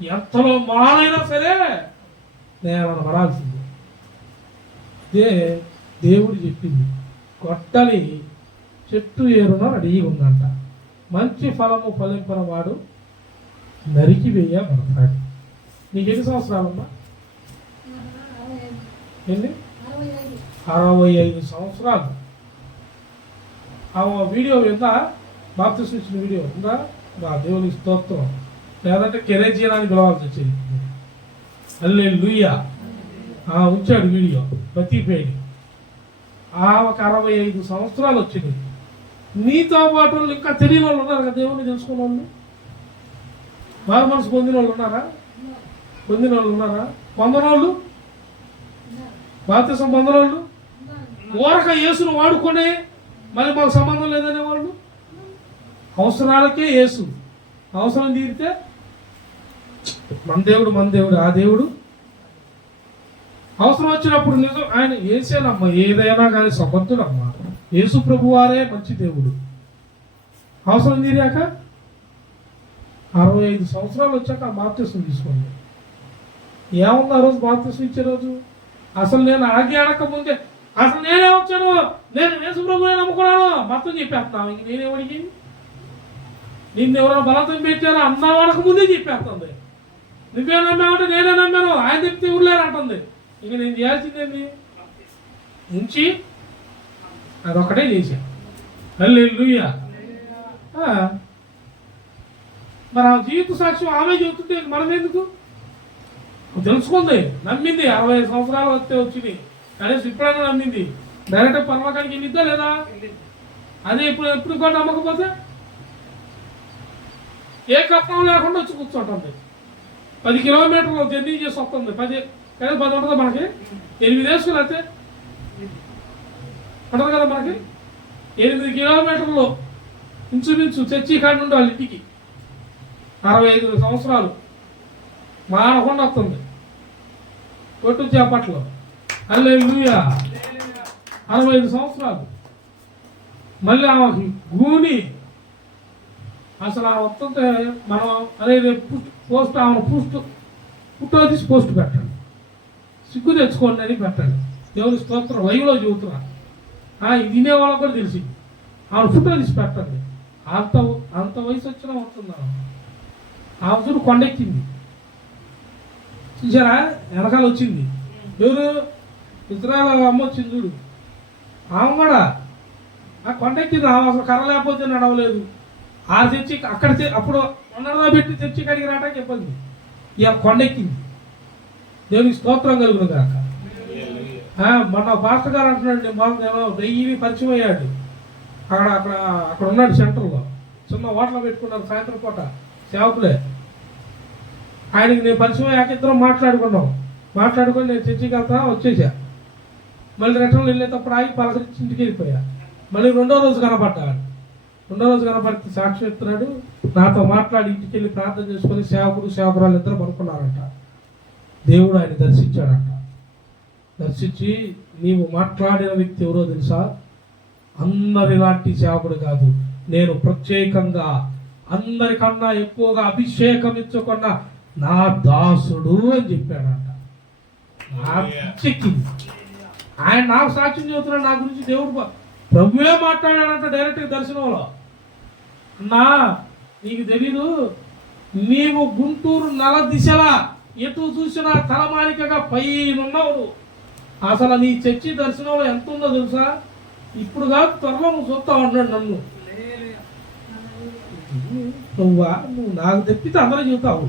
ఎంతలో మాలైనా సరే నేను పడాల్సింది. ఇదే దేవుడు చెప్పింది. గొడ్డలి చెట్టు ఏరున రెడీగా ఉందంట. మంచి ఫలము ఫలింపన వాడు నరికి వేయబడతాడు. నీకు ఎన్ని సంవత్సరాలమ్మా? ఎన్ని? 65 సంవత్సరాలు. ఆ వీడియో ఉందా? బాప్తిస్మం ఇచ్చిన వీడియో ఉందా? దేవునికి స్తోత్రం. లేదంటే కెరేజీనాన్ని పిలవాల్సి వచ్చేది. హల్లెలూయా. ఉంచాడు వీడియో, బతికిపోయింది. ఒక 65 సంవత్సరాలు వచ్చింది. నీతో పాటు వాళ్ళు ఇంకా తెలియని వాళ్ళు ఉన్నారు కదా, దేవుని తెలుసుకున్న వాళ్ళు, వారు మనసు పొందిన వాళ్ళు ఉన్నారా? పొందనోళ్ళు, బాప్తిసం పొందనోళ్ళు, ఊరక యేసును వాడుకొని మరి మాకు సంబంధం లేదనే వాళ్ళు. అవసరాలకే యేసు, అవసరం తీరితే మన దేవుడు ఆ దేవుడు. అవసరం వచ్చినప్పుడు నిజం ఆయన యేసేనమ్మా, ఏదైనా కానీ సమర్థుడమ్మా. యేసు ప్రభు వారే మంచి దేవుడు. అవసరం తీరాక 65 సంవత్సరాలు వచ్చాక బాప్తిసం తీసుకోండి. ఏముంది ఆ రోజు బాప్తిసం ఇచ్చే రోజు? అసలు నేను అడగక ముందే అసలు నేనే వచ్చాను, నేను యేసు ప్రభువునే నమ్ముకున్నాను మొత్తం చెప్పేస్తాను. ఇంక నేనేమడిగి నిన్ను ఎవరైనా బలతం పెట్టారో అన్న వాడక ముందే చెప్పేస్తుంది. నువ్వే నమ్మావంటే నేనే నమ్మాను, ఆయన చెప్తే ఊర్లేరంటుంది. ఇంక నేను చేయాల్సిందేంది? ఉంచి అదొక్కటే చేశాను. హల్లెలూయా. మరి ఆ జీవిత సాక్ష్యం ఆమె చెబుతుంటే మనం ఎందుకు? తెలుసుకుంది, నమ్మింది. 65 సంవత్సరాలు వస్తే వచ్చింది, కనీసం ఇప్పుడైనా నమ్మింది. డైరెక్ట్ పరలోకానికి వెళ్ళిద్దా లేదా? అదే ఎప్పుడు కూడా నమ్మకపోతే ఏ కప్పం లేకుండా వచ్చి కూర్చుంటుంది. 10 కిలోమీటర్లు జర్నీ చేసి వస్తుంది. 10 ఉంటుందా మనకి? 8 వేసుకుని అయితే ఉంటుంది కదా మనకి. 8 కిలోమీటర్లు ఇంచుమించు చర్చి కాడి నుండి వాళ్ళ ఇంటికి 65 సంవత్సరాలు మానకుండా వస్తుంది. కొట్టు చేపట్లో. హల్లెలూయా. 65 సంవత్సరాలు. మళ్ళీ ఆమెకి గూని అసలు ఆమె వస్తుంటే మనం అదే పోస్ట్ ఆమె పుట్టో తీసి పోస్ట్ పెట్టండి, సిగ్గు తెచ్చుకోండి అని పెట్టండి. దేవుని స్తోత్రం. లైవ్లో చెబుతున్నా, ఇది వినేవాళ్ళకి కూడా తెలిసి ఆమె ఫోటో తీసి పెట్టండి. అంత వయసు వచ్చినా వస్తుంది ఆమె చూడు కొండెక్కింది. చూసారా? వెనకాల వచ్చింది ఎవరు? ఇజ్రాయెల్ అమ్మ వచ్చింది చూడు. ఆమె కూడా ఆ కొండెక్కింది. ఆమె అసలు కర్ర లేకపోతే నడవలేదు. ఆ తెచ్చి అక్కడ అప్పుడు ఉన్నదా పెట్టి తెచ్చి కడిగి రావడానికి ఇబ్బంది. ఇక కొండెక్కింది. దేవునికి స్తోత్రం కలుగును కాక. మొన్న పాస్టర్ గారు అంటున్నాడు, నేను డైలీ పరిచయం అయ్యాడు. అక్కడ ఉన్నాడు సెంటర్లో, చిన్న హోటల్ పెట్టుకున్నారు సాయంత్రం పూట సేవకులే. ఆయనకి నేను పరిచయం అయ్యాక ఇద్దరం మాట్లాడుకొని నేను చర్చికి వెళ్తా వచ్చేసా. మళ్ళీ రిటర్న్ వెళ్ళేటప్పుడు ఆగి పలకరించి ఇంటికి వెళ్ళిపోయా. మళ్ళీ రెండో రోజు కనపడ్డాడు. కనపడితే సాక్షి ఎత్తున్నాడు, నాతో మాట్లాడి ఇంటికి వెళ్ళి ప్రార్థన చేసుకొని సేవకురాలు ఇద్దరు పడుకున్నారంట. దేవుడు ఆయన దర్శించాడంట. దర్శించి, నీవు మాట్లాడిన వ్యక్తి ఎవరో తెలుసా? అందరిలాంటి సేవకుడు కాదు, నేను ప్రత్యేకంగా అందరికన్నా ఎక్కువగా అభిషేకం ఇచ్చుకున్న నా దాసుడు అని చెప్పాడంట. ఆయన నాకు సాక్ష్యం చెబుతున్నాడు నా గురించి. దేవుడు ప్రభువే మాట్లాడాడంట డైరెక్ట్గా దర్శనంలో. అన్నా నీకు తెలీదు, నీవు గుంటూరు నల దిశలా ఎటు చూసినా తలమానికగా పైనున్నావు. అసలు నీ చర్చి దర్శనంలో ఎంత ఉందో తెలుసా? ఇప్పుడు కాదు, త్వరలో నువ్వు చూస్తా ఉన్నాడు నన్ను. నువ్వు నాకు తెప్పితే అందరూ చెబుతావు,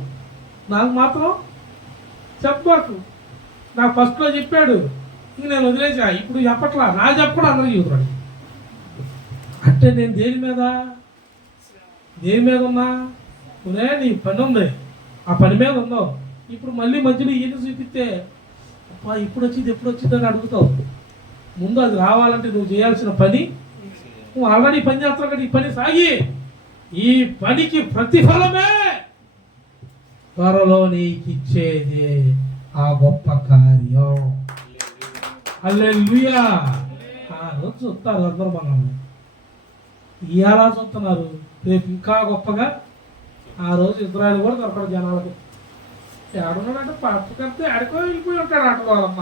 నాకు మాత్రం చెప్పకు. నాకు ఫస్ట్లో చెప్పాడు, ఇంక నేను వదిలేసా. ఇప్పుడు చెప్పట్లా, నా చెప్పడం అందరికీ చెబుతున్నాడు. అంటే నేను దేని మీద ఉన్నా? నీ పని ఉంది, ఆ పని మీద ఉందో. ఇప్పుడు మళ్ళీ మధ్యలో ఈయన చూపిస్తే అప్పా ఇప్పుడు వచ్చింది అని అడుగుతావు. ముందు అది రావాలంటే నువ్వు చేయాల్సిన పని, నువ్వు ఆల్రెడీ పని చేస్తున్నావు కదా, ఈ పని సాగి, ఈ పనికి ప్రతిఫలమే త్వరలో నీకు ఇచ్చేది ఆ గొప్ప కార్యం. హల్లెలూయా. ఆ రోజు చూస్తారు అందరూ, మనం ఇలా చూస్తున్నారు. రేపు ఇంకా గొప్పగా ఆ రోజు ఇజ్రాయెల్ కూడా దొరకడు జనాలకు. ఏడున్నాడంటే పట్టుకడితే ఆడుకో వెళ్ళిపోయి ఉంటాడు ఆట వాళ్ళమ్మ.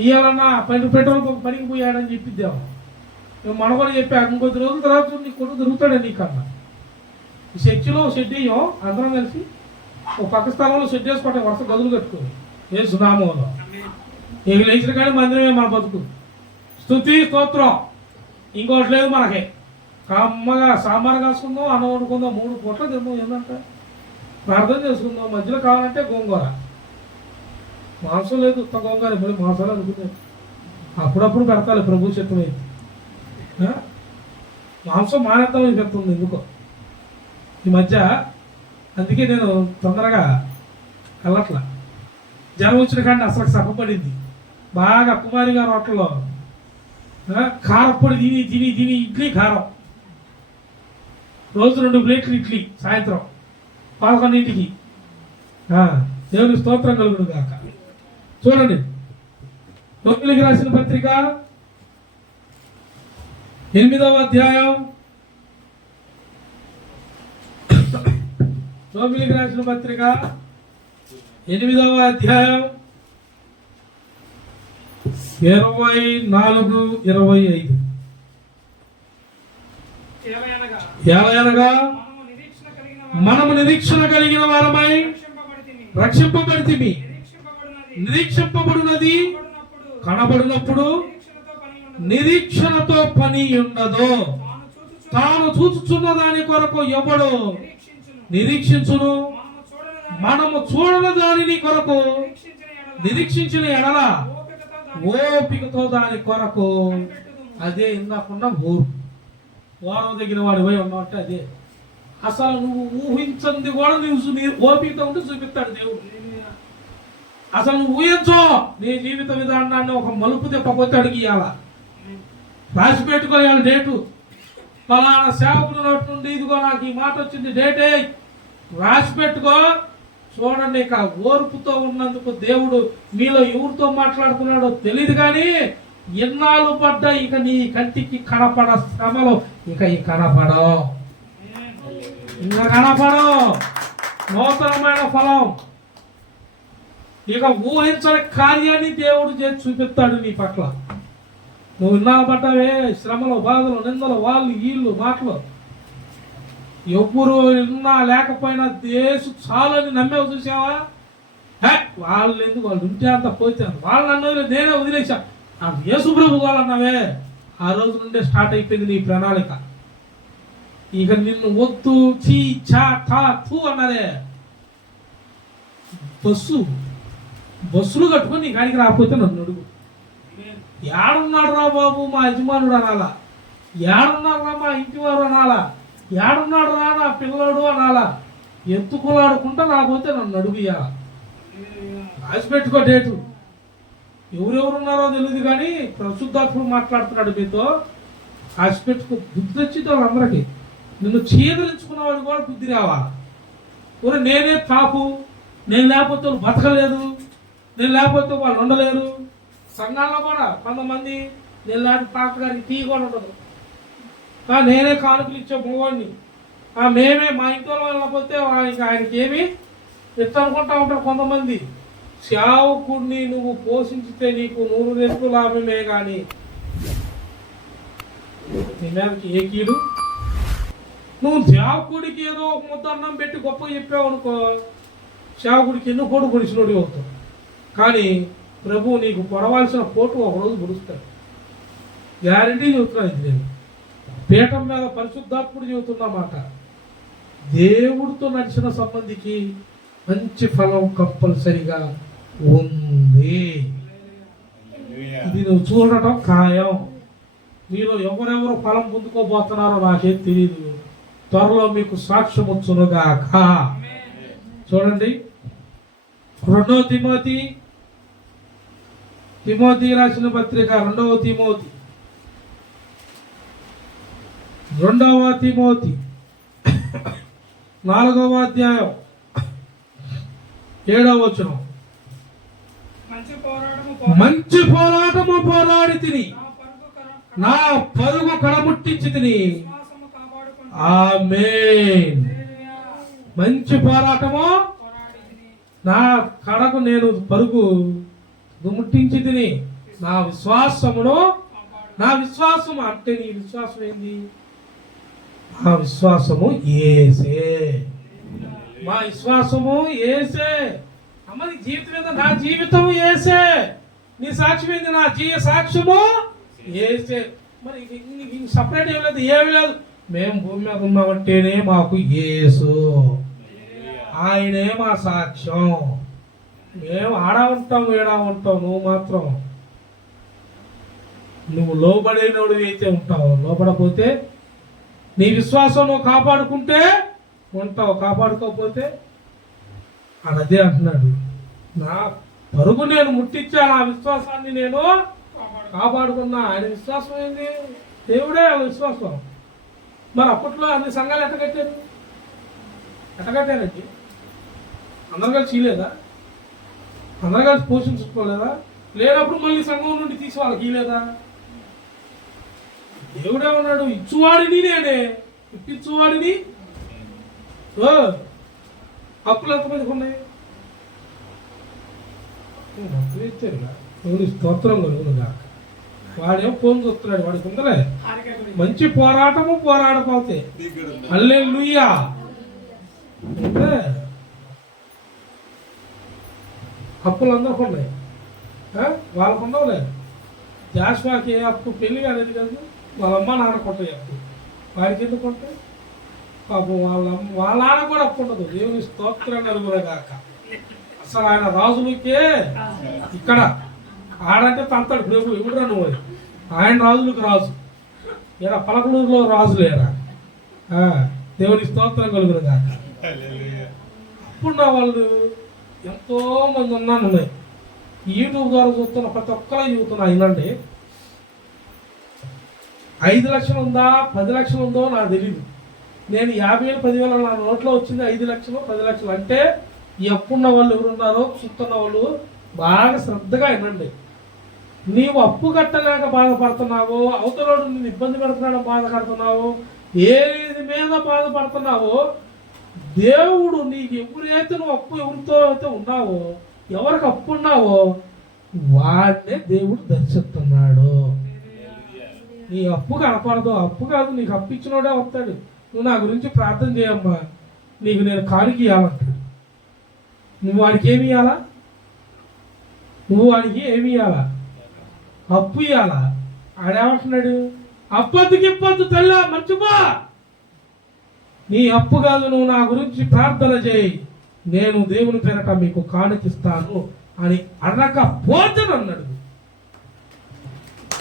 ఇయ్యాలన్నా పెట్రోల్ పనికి పోయాడని చెప్పిద్దాం. మన కూడా చెప్పాడు, ఇంకొద్ది రోజుల తర్వాత నీ కొడుకు దొరుకుతాడే నీకన్నా. ఈ చర్చిలో షెడ్ వేయం అందరం కలిసి, ఒక పక్క స్థలంలో షెడ్ వేసుకోవటం, వరుస గదులు కట్టుకోవాలి ఏ సునామంలో. ఇక లేచిన కానీ మందిరమే మన బతుకు. స్తుతి స్తోత్రం, ఇంకోటి లేదు మనకి. కమ్మగా సాంబార్ కాసుకుందాం, అన్నం వండుకుందాం, 3 పూట్ల తిందాం. ఏంటంటే ప్రార్థన చేసుకుందాం. మధ్యలో కావాలంటే గోంగూర, మాంసం లేదు, ఉత్త గోంగూర. మళ్ళీ మాంసాలు అనుకుంది అప్పుడప్పుడు పెడతాలి ప్రభు చిత్తం అయితే. మాంసం మానేద్దాం అని చెప్తుంది ఎందుకో ఈ మధ్య. అందుకే నేను తొందరగా వెళ్ళట్లా. జనం వచ్చిన కానీ అసలు సభపడింది బాగా. కుమారి గారు హోటల్లో కారప్పొడి తిని ఇడ్లీ కారం, రోజు 2 ప్లేట్లు ఇడ్లీ, సాయంత్రం 11ంటికి. దేవుని స్తోత్రం కలుగును గాక. చూడండి, రోమిలికి రాసిన పత్రిక 8వ అధ్యాయం. రోమిలికి రాసిన పత్రిక 8వ అధ్యాయం 24-25. ఏలయనగా మనము నిరీక్షణ కలిగిన వారమై రక్షింపబడితిమి. నిరీక్షింపబడినది కనబడినప్పుడు నిరీక్షణతో పని ఉండదు. తాను చూచుచున్న దాని కొరకు ఎవడు నిరీక్షించును? మనము చూడని దానిని కొరకు నిరీక్షించిన ఎడల ఓపికతో దాని కొరకు, అదే ఇందాకుండా ఓరం తగిన వాడి పోయి ఉన్నావంటే అదే. అసలు నువ్వు ఊహించింది కూడా నువ్వు ఓపికతో ఉంటే చూపిస్తాడు దేవుడు. అసలు నువ్వు ఊహించో నీ జీవిత విధానాన్ని ఒక మలుపు తిప్పకపోతే అడిగియాల, రాసి పెట్టుకోవాలి డేటు. ఫలానా సేవకుల నోటి నుండి ఇదిగో నాకు ఈ మాట వచ్చింది, డేటే రాసి పెట్టుకో. చూడండి, ఇక ఓర్పుతో ఉన్నందుకు దేవుడు మీలో ఎవరితో మాట్లాడుతున్నాడో తెలియదు కానీ, ఎన్నాళ్ళు పడ్డా ఇక నీ కంటికి కనపడ శ్రమలో ఇక కనపడో, ఇంకా కనపడో నూతనమైన ఫలం. ఇక ఊహించని కార్యాన్ని దేవుడు చేసి చూపిస్తాడు నీ పట్ల. నువ్వు ఇన్నా పడ్డావే శ్రమలు, బాధలు, నిందలు, వాళ్ళు వీళ్ళు మాటలు. ఎవ్వరు ఉన్నా లేకపోయినా దేశం చాలని నమ్మేవు చూసావా? వాళ్ళు ఎందుకు, వాళ్ళు ఉంటే అంత పోతే అంత, వాళ్ళు నన్ను నేనే వదిలేసా. నాకు యేసు ప్రభు వాళ్ళన్నావే, ఆ రోజు నుండే స్టార్ట్ అయిపోయింది నీ ప్రణాళిక. ఇక నిన్ను వద్దు చీ చా ఠా థూ అన్నారే. బస్సులు కట్టుకొని నీ కాడికి రాకపోతే నన్ను అడుగు. ఏడున్నాడు రా బాబు మా యజమానుడు అనాలా, ఏడున్నాడు రా మా ఇంటి వారు అనాలా, ఏడున్నాడు రా నా పిల్లడు అనాలా. ఎత్తుకులాడుకుంటా రాకపోతే నన్ను అడుగు. ఇయ్యాల రాసి పెట్టుకో డేటు. ఎవరెవరున్నారో తెలియదు కానీ పరిశుద్ధాత్ముడు మాట్లాడుతున్నాడు మీతో. రాసి పెట్టుకో. బుద్ధి వచ్చింది వాళ్ళందరికీ. నిన్ను చీదరించుకున్నవాడు కూడా బుద్ధి రావాలి. ఊరు నేనే టాపు, నేను లేకపోతే వాళ్ళు బతకలేదు, నేను లేకపోతే వాళ్ళు ఉండలేరు. సంఘాల్లో కూడా కొంతమంది నేను లేకపోతే తాత గారికి టీ కూడా ఉండదు. నేనే కానుకలు ఇచ్చే మగవాడిని, మేమే మా ఇంట్లో వాళ్ళకపోతే ఆయనకి ఏమి ఇస్తా అనుకుంటా ఉంటారు కొంతమంది. సేవకుడిని నువ్వు పోషించితే నీకు 100 రెట్లు లాభమే కానీ నీ మీదకి ఏ కీడు. నువ్వు సేవకుడికి ఏదో ఒక ముద్ద అన్నం పెట్టి గొప్ప చెప్పావు అనుకో, సేవకుడికి ఎన్నో పోటు పొడిచినోడి అవుతావు. కానీ ప్రభు నీకు పొడవాల్సిన పోటు ఒకరోజు పొడుస్తాడు. గ్యారంటీ చెబుతున్నాను. ఇది నేను పీఠం మీద పరిశుద్ధాత్ముడు చెబుతున్నమాట. దేవుడితో నడిచిన సంబంధికి మంచి ఫలం కంపల్సరిగా ఉంది. ఇది నువ్వు చూడటం ఖాయం. మీలో ఎవరెవరు ఫలం పొందుకోబోతున్నారో నాకేం తెలియదు. త్వరలో మీకు సాక్ష్యం వచ్చునుగాక. చూడండి 2 తిమోతి రాసిన పత్రిక 2 తిమోతి 4వ అధ్యాయం 7వ వచనం. మంచి పోరాటము పోరాడి తిని నా పరుగు కడముట్టించి తిని. ఆమేన్. మంచి పోరాటము నా కడకు నేను పరుగు ముట్టించి తిని. నా విశ్వాసం అంటే నీ విశ్వాసం ఏంది? మా విశ్వాసము యేసే. మా విశ్వాసము యేసే. అమ్మ నీ జీవితం మీద నా జీవితం యేసే. నీ సాక్ష్యం ఏంది? నా సాక్ష్యము యేసే. మరి సపరేట్ ఏం లేదు, ఏమి లేదు. మేము భూమి మీద ఉన్నామంటేనే మాకు యేసు, ఆయనే మా సాక్ష్యం. మేము ఆడా ఉంటాం, ఏడా ఉంటాం. నువ్వు మాత్రం నువ్వు లోబడినోడు అయితే ఉంటావు. లోబడపోతే నీ విశ్వాసం నువ్వు కాపాడుకుంటే ఉంటావు, కాపాడుకోకపోతే అదే అంటున్నాడు. నా పరుగు నేను ముట్టించా, నా విశ్వాసాన్ని నేను కాపాడుకున్నా. ఆయన విశ్వాసం ఏంది? దేవుడే ఆయన విశ్వాసం. మరి అప్పట్లో అన్ని సంఘాలు ఎట్టగట్టారు? ఎట్టగట్టారండి? అందరు కలిసి ఇలేదా? అందరు కలిసి పోషించుకోలేదా? లేనప్పుడు మళ్ళీ సంఘం నుండి తీసి వాళ్ళకి ఇలేదా? దేవుడే ఉన్నాడు. ఇచ్చువాడిని నేనే, ఇప్పించువాడిని. అప్పులు ఎంతమందికి ఉన్నాయి? అప్పులు ఇచ్చారు. దేవుని స్తోత్రం కలుగునుగా. వాడేమో ఫోన్ చూస్తున్నాడు, వాడికి ఉందలే. మంచి పోరాటము పోరాడకపోతే హల్లెలూయా. అంటే అప్పులు అందరికి ఉన్నాయి, వాళ్ళకు ఉండవులే. జాస్వాకి ఏ అప్పు పెళ్లి కాలేదు కదా, వాళ్ళ అమ్మ నాన్న కొంటాయి అప్పు. వాడికి ఎందుకు ఉంటాయి? పాపం వాళ్ళ నాన్న కూడా అప్పు ఉండదు. దేవుని స్తోత్రం కలుగునగాక. అసలు ఆయన రాజులకే ఇక్కడ ఆడంటే తంతాడు ప్రభు. ఎవడురా నువ్వు? ఆయన రాజులకు రాజు. ఇలా పలకలూరులో రాజు లేరా? దేవుని స్తోత్రం కలుగునగాక. అప్పుడు నా వాళ్ళు ఎంతో మంది ఉన్నాయి. యూట్యూబ్ ద్వారా చూస్తున్న ప్రతి ఒక్కరు చూస్తున్నా. అయినండి 5 లక్షలు ఉందా 10 లక్షలు ఉందో నాకు తెలియదు. నేను 50,000 10,000 నా నోట్లో వచ్చింది. 5 లక్షలు 10 లక్షలు అంటే ఎప్పుడున్న వాళ్ళు ఎవరున్నారో చూస్తున్న వాళ్ళు బాగా శ్రద్ధగా వినండి. నీవు అప్పు కట్టలేక బాధపడుతున్నావో, అవతలోడు నిన్ను ఇబ్బంది పెడుతున్నాడో బాధపడుతున్నావో, ఏది మీద బాధపడుతున్నావో, దేవుడు నీకు ఎవరైతే నువ్వు అప్పు ఎవరితో అయితే ఉన్నావో, ఎవరికి అప్పు ఉన్నావో వాడినే దేవుడు దర్శిస్తున్నాడు. నీ అప్పు కనపడదు. అప్పు కాదు, నీకు అప్పు ఇచ్చినోడే వస్తాడు. నువ్వు నా గురించి ప్రార్థన చేయమ్మా, నీకు నేను కాడికి ఇవ్వాలంటాడు. నువ్వు వాడికి ఏమి ఇవ్వాలా? నువ్వు వాడికి ఏమి ఇవ్వాలా? అప్పు ఇవ్వాలా? ఆడేమంటున్నాడు? అప్పద్దుకి ఇప్పొద్దు తల్లా, మర్చిపో. నీ అప్పు కాదు, నువ్వు నా గురించి ప్రార్థన చేయి, నేను దేవుని పేరట మీకు కానుకిస్తాను అని అనకపోతే నన్ను అడుగు.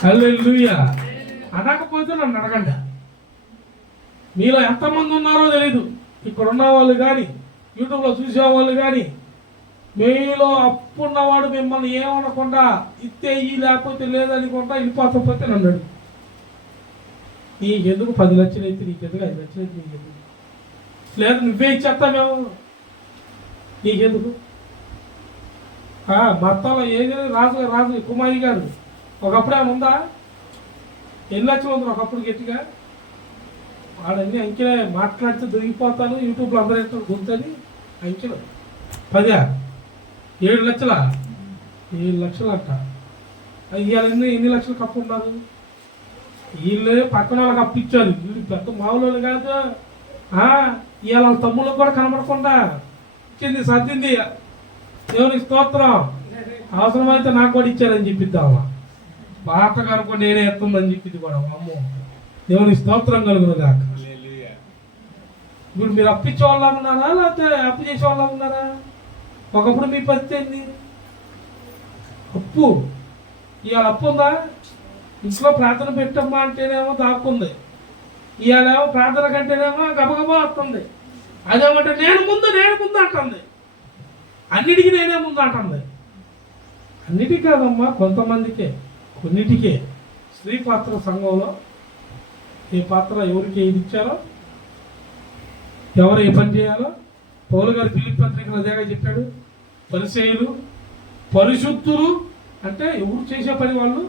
హల్లెలూయా. అనకపోతే నన్ను అడగండి. మీలో ఎంతమంది ఉన్నారో తెలీదు. ఇక్కడ ఉన్న వాళ్ళు కానీ, యూట్యూబ్లో చూసేవాళ్ళు కానీ, మీలో అప్పున్నవాడు మిమ్మల్ని ఏమనకుండా ఇస్తే ఈ లేకపోతే లేదనుకుంటా వెళ్ళిపోకపోతే నన్ను అడుగు. నీకెందుకు 10 లక్షలు అయితే నీకెందుకు, 5 లక్షలు అయితే నీకెందుకు, లేదు నువ్వే ఇచ్చేస్తామేమో నీకెందుకు. మొత్తంలో ఏది రాజు కుమారి గారు ఒకప్పుడు ఏమైనా ఉందా? 8 లక్షలు ఉంది ఒకప్పుడు గట్టిగా. వాడన్నీ అంకెలే, మాట్లాడితే దొరికిపోతాను, యూట్యూబ్లో అందరూ ఏంటో గుర్తుంది. అంకెలు 10 7 లక్షలా? 7 లక్షలు అంట. ఇవాళ ఎన్ని లక్షలు కప్పు ఉన్నారు? వీళ్ళు పక్కన వాళ్ళకి అప్పు ఇచ్చారు. వీళ్ళు పెద్ద మామూలు కాదు. ఇవాళ వాళ్ళ తమ్ముళ్ళకి కూడా కనబడకుండా ఇచ్చింది, సర్దింది. దేవుని స్తోత్రం. అవసరమైతే నాకు కూడా ఇచ్చారని చెప్పిద్దామా, బాట కనుక నేనే ఎత్తుందని చెప్పింది కూడా. అమ్మో, దేవుని స్తోత్రం కలుగును కాక. ఇప్పుడు మీరు అప్పు ఇచ్చే వాళ్ళ ఉన్నారా, లేకపోతే అప్పు చేసే వాళ్ళ ఉన్నారా? ఒకప్పుడు మీ పరిస్థితి ఏంది? అప్పు. ఇవాళ అప్పు ఉందా? ఇంట్లో ప్రార్థన పెట్టమ్మా అంటేనేమో దాక్కుంది. ఇవాళేమో ప్రార్థన కంటేనేమో గబగబా వస్తుంది. అదేమంటే నేను ముందు అంటుంది. అన్నిటికీ నేనే ముందు అంటుంది. అన్నిటికీ కాదమ్మా, కొంతమందికే, కొన్నిటికే. స్త్రీ పాత్ర సంఘంలో ఈ పాత్ర ఎవరికి ఏది ఇచ్చారో, ఎవరు ఏ పని చేయాలో పౌలు గారు ఫిలిప్పీ పత్రికలో అదేగా చెప్పాడు. పరిసయ్యులు, పరిశుద్ధులు అంటే ఎవరు చేసే పని వాళ్ళు?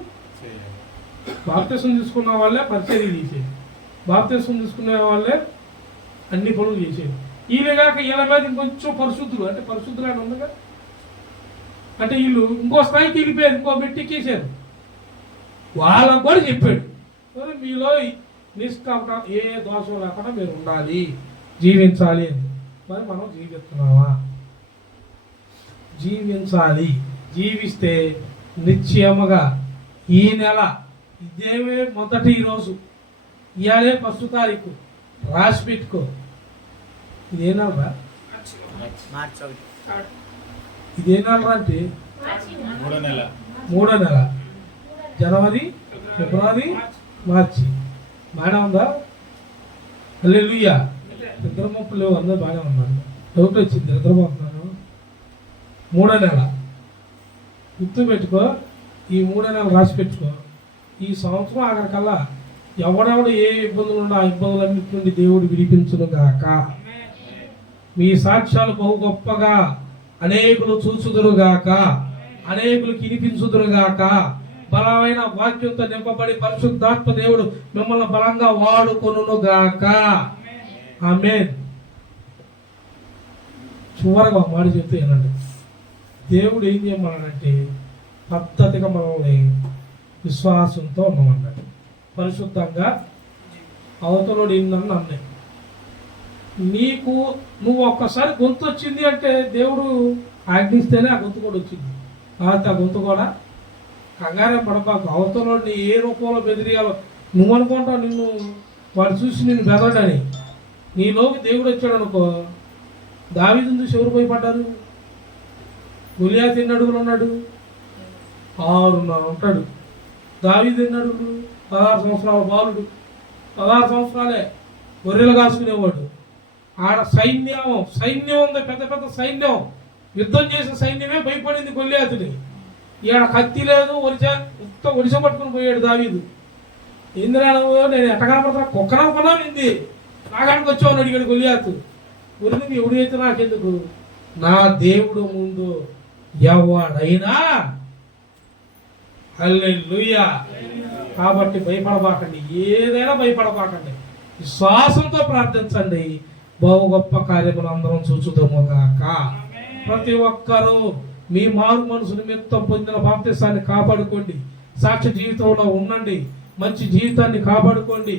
బాప్తిసం తీసుకున్న వాళ్ళే పరిచర్య చేసేది, బాప్తిసం తీసుకునే వాళ్ళే అన్ని పనులు చేసేది. ఈయనగాక వీళ్ళ మీద ఇంకొంచెం పరిశుద్ధులు అంటే పరిశుద్ధులు అని ఉందిగా, అంటే వీళ్ళు ఇంకో స్థాయికి వెళ్ళిపోయారు, ఇంకో మెట్టికేసారు. వాళ్ళకు కూడా చెప్పాడు, మీలో నిష్కామట ఏ దోషం లేకుండా మీరు ఉండాలి, జీవించాలి అని. మరి మనం జీవిస్తున్నామా? జీవించాలి. జీవిస్తే నిశ్చయముగా ఈ నెల ఇదేమే మొదటి రోజు, ఇవాళే 1వ తారీఖు, రాసి పెట్టుకో. ఇదే నెలరా? ఇదే నెలరా అంటే 3వ నెల. జనవరి, ఫిబ్రవరి, మార్చి. బాగానే ఉందా? హల్లెలూయా. నిద్రమొప్పులు లేవు, అందరూ బాగానే ఉన్నారు. డౌట్ వచ్చింది, నిద్రపోతున్నాను. 3వ నెల గుర్తు పెట్టుకో. ఈ 3వ నెల రాసి పెట్టుకో. ఈ సంవత్సరం ఆఖరికల్లా ఎవడెవడు ఏ ఇబ్బందులు ఉన్నా ఆ ఇబ్బందులన్నిటి నుండి దేవుడు విడిపించును గాక. మీ సాక్ష్యాలు బహు గొప్పగా అనేకులు చూచుదురుగాక, అనేకులు వినిపించుదురుగాక. బలమైన వాక్యంతో నింపబడి పరిశుద్ధాత్మ దేవుడు మిమ్మల్ని బలంగా వాడుకొనును గాక. ఆమేన్. చివరగా మాట చెప్తే ఏనండి, దేవుడు ఏం చేయమన్నాడంటే పద్ధతిగా మనల్ని విశ్వాసంతో ఉండమన్నాడు. పరిశుద్ధంగా అవతలోడు ఏందని అన్నాయి. నువ్వు ఒక్కసారి గొంతు వచ్చింది అంటే దేవుడు ఆజ్ఞిస్తేనే ఆ గొంతు కూడా వచ్చింది. కాబట్టి ఆ గొంతు కూడా కంగారే పడబాకు. అవతలోడిని ఏ రూపంలో బెదిరియాలో నువ్వు అనుకుంటావు, నిన్ను వాడు చూసి నిన్ను బెదరడని. నీలోకి దేవుడు వచ్చాడు అనుకో. దావీదును చూసి ఎవరు భయపడ్డారు? గొలియాతు ఎన్ని అడుగులు ఉన్నాడు? 6 ఉంటాడు. దావీదు ఎన్ని అడుగులు? 16 సంవత్సరాల బాలుడు. 16 సంవత్సరాలే, గొర్రెలు కాసుకునేవాడు. ఆడ సైన్యం ఉంది, పెద్ద పెద్ద సైన్యం, యుద్ధం చేసిన సైన్యమే భయపడింది గొలియాతుని. ఈడ కత్తి లేదు, ఒడిస పట్టుకుని పోయాడు దావీదు. ఇందిరా నువ్వు, నేను ఎట్ట కనపడతా, కుక్కననుకున్నాను ఇంది, నాగానికి వచ్చావు అడిగాడు గొలియాతు. గురించి ఎవడైతే నాకెందుకు, నా దేవుడు ముందు ఎవడైనా. హల్లెలూయా. కాబట్టి భయపడబాకండి, ఏదైనా భయపడబాకండి, విశ్వాసంతో ప్రార్థించండి. బహు గొప్ప కార్యములు అందరం చూచుదాము గాక. ప్రతి ఒక్కరూ మీ మారు మనసు నిమిత్తం పొందిన బాప్తిసాన్ని కాపాడుకోండి. సాక్ష్య జీవితంలో ఉండండి, మంచి జీవితాన్ని కాపాడుకోండి.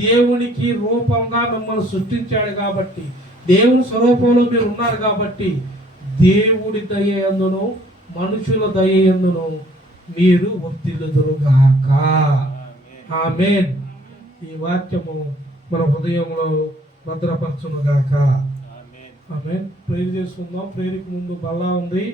దేవునికి రూపంగా మిమ్మల్ని సృష్టించాడు కాబట్టి, దేవుని స్వరూపంలో మీరు ఉన్నారు కాబట్టి, దేవుడి దయ యందును మనుషుల దయ యందును మీరు వర్ధిల్లుదురుగాక. ఆమేన్. ఈ వాక్యము మన హృదయంలో భద్రపరచునుగాక. ఆమేన్. ప్రేయర్ చేసుకుందాం. ప్రేయర్కి ముందు బల్ల ఉంది.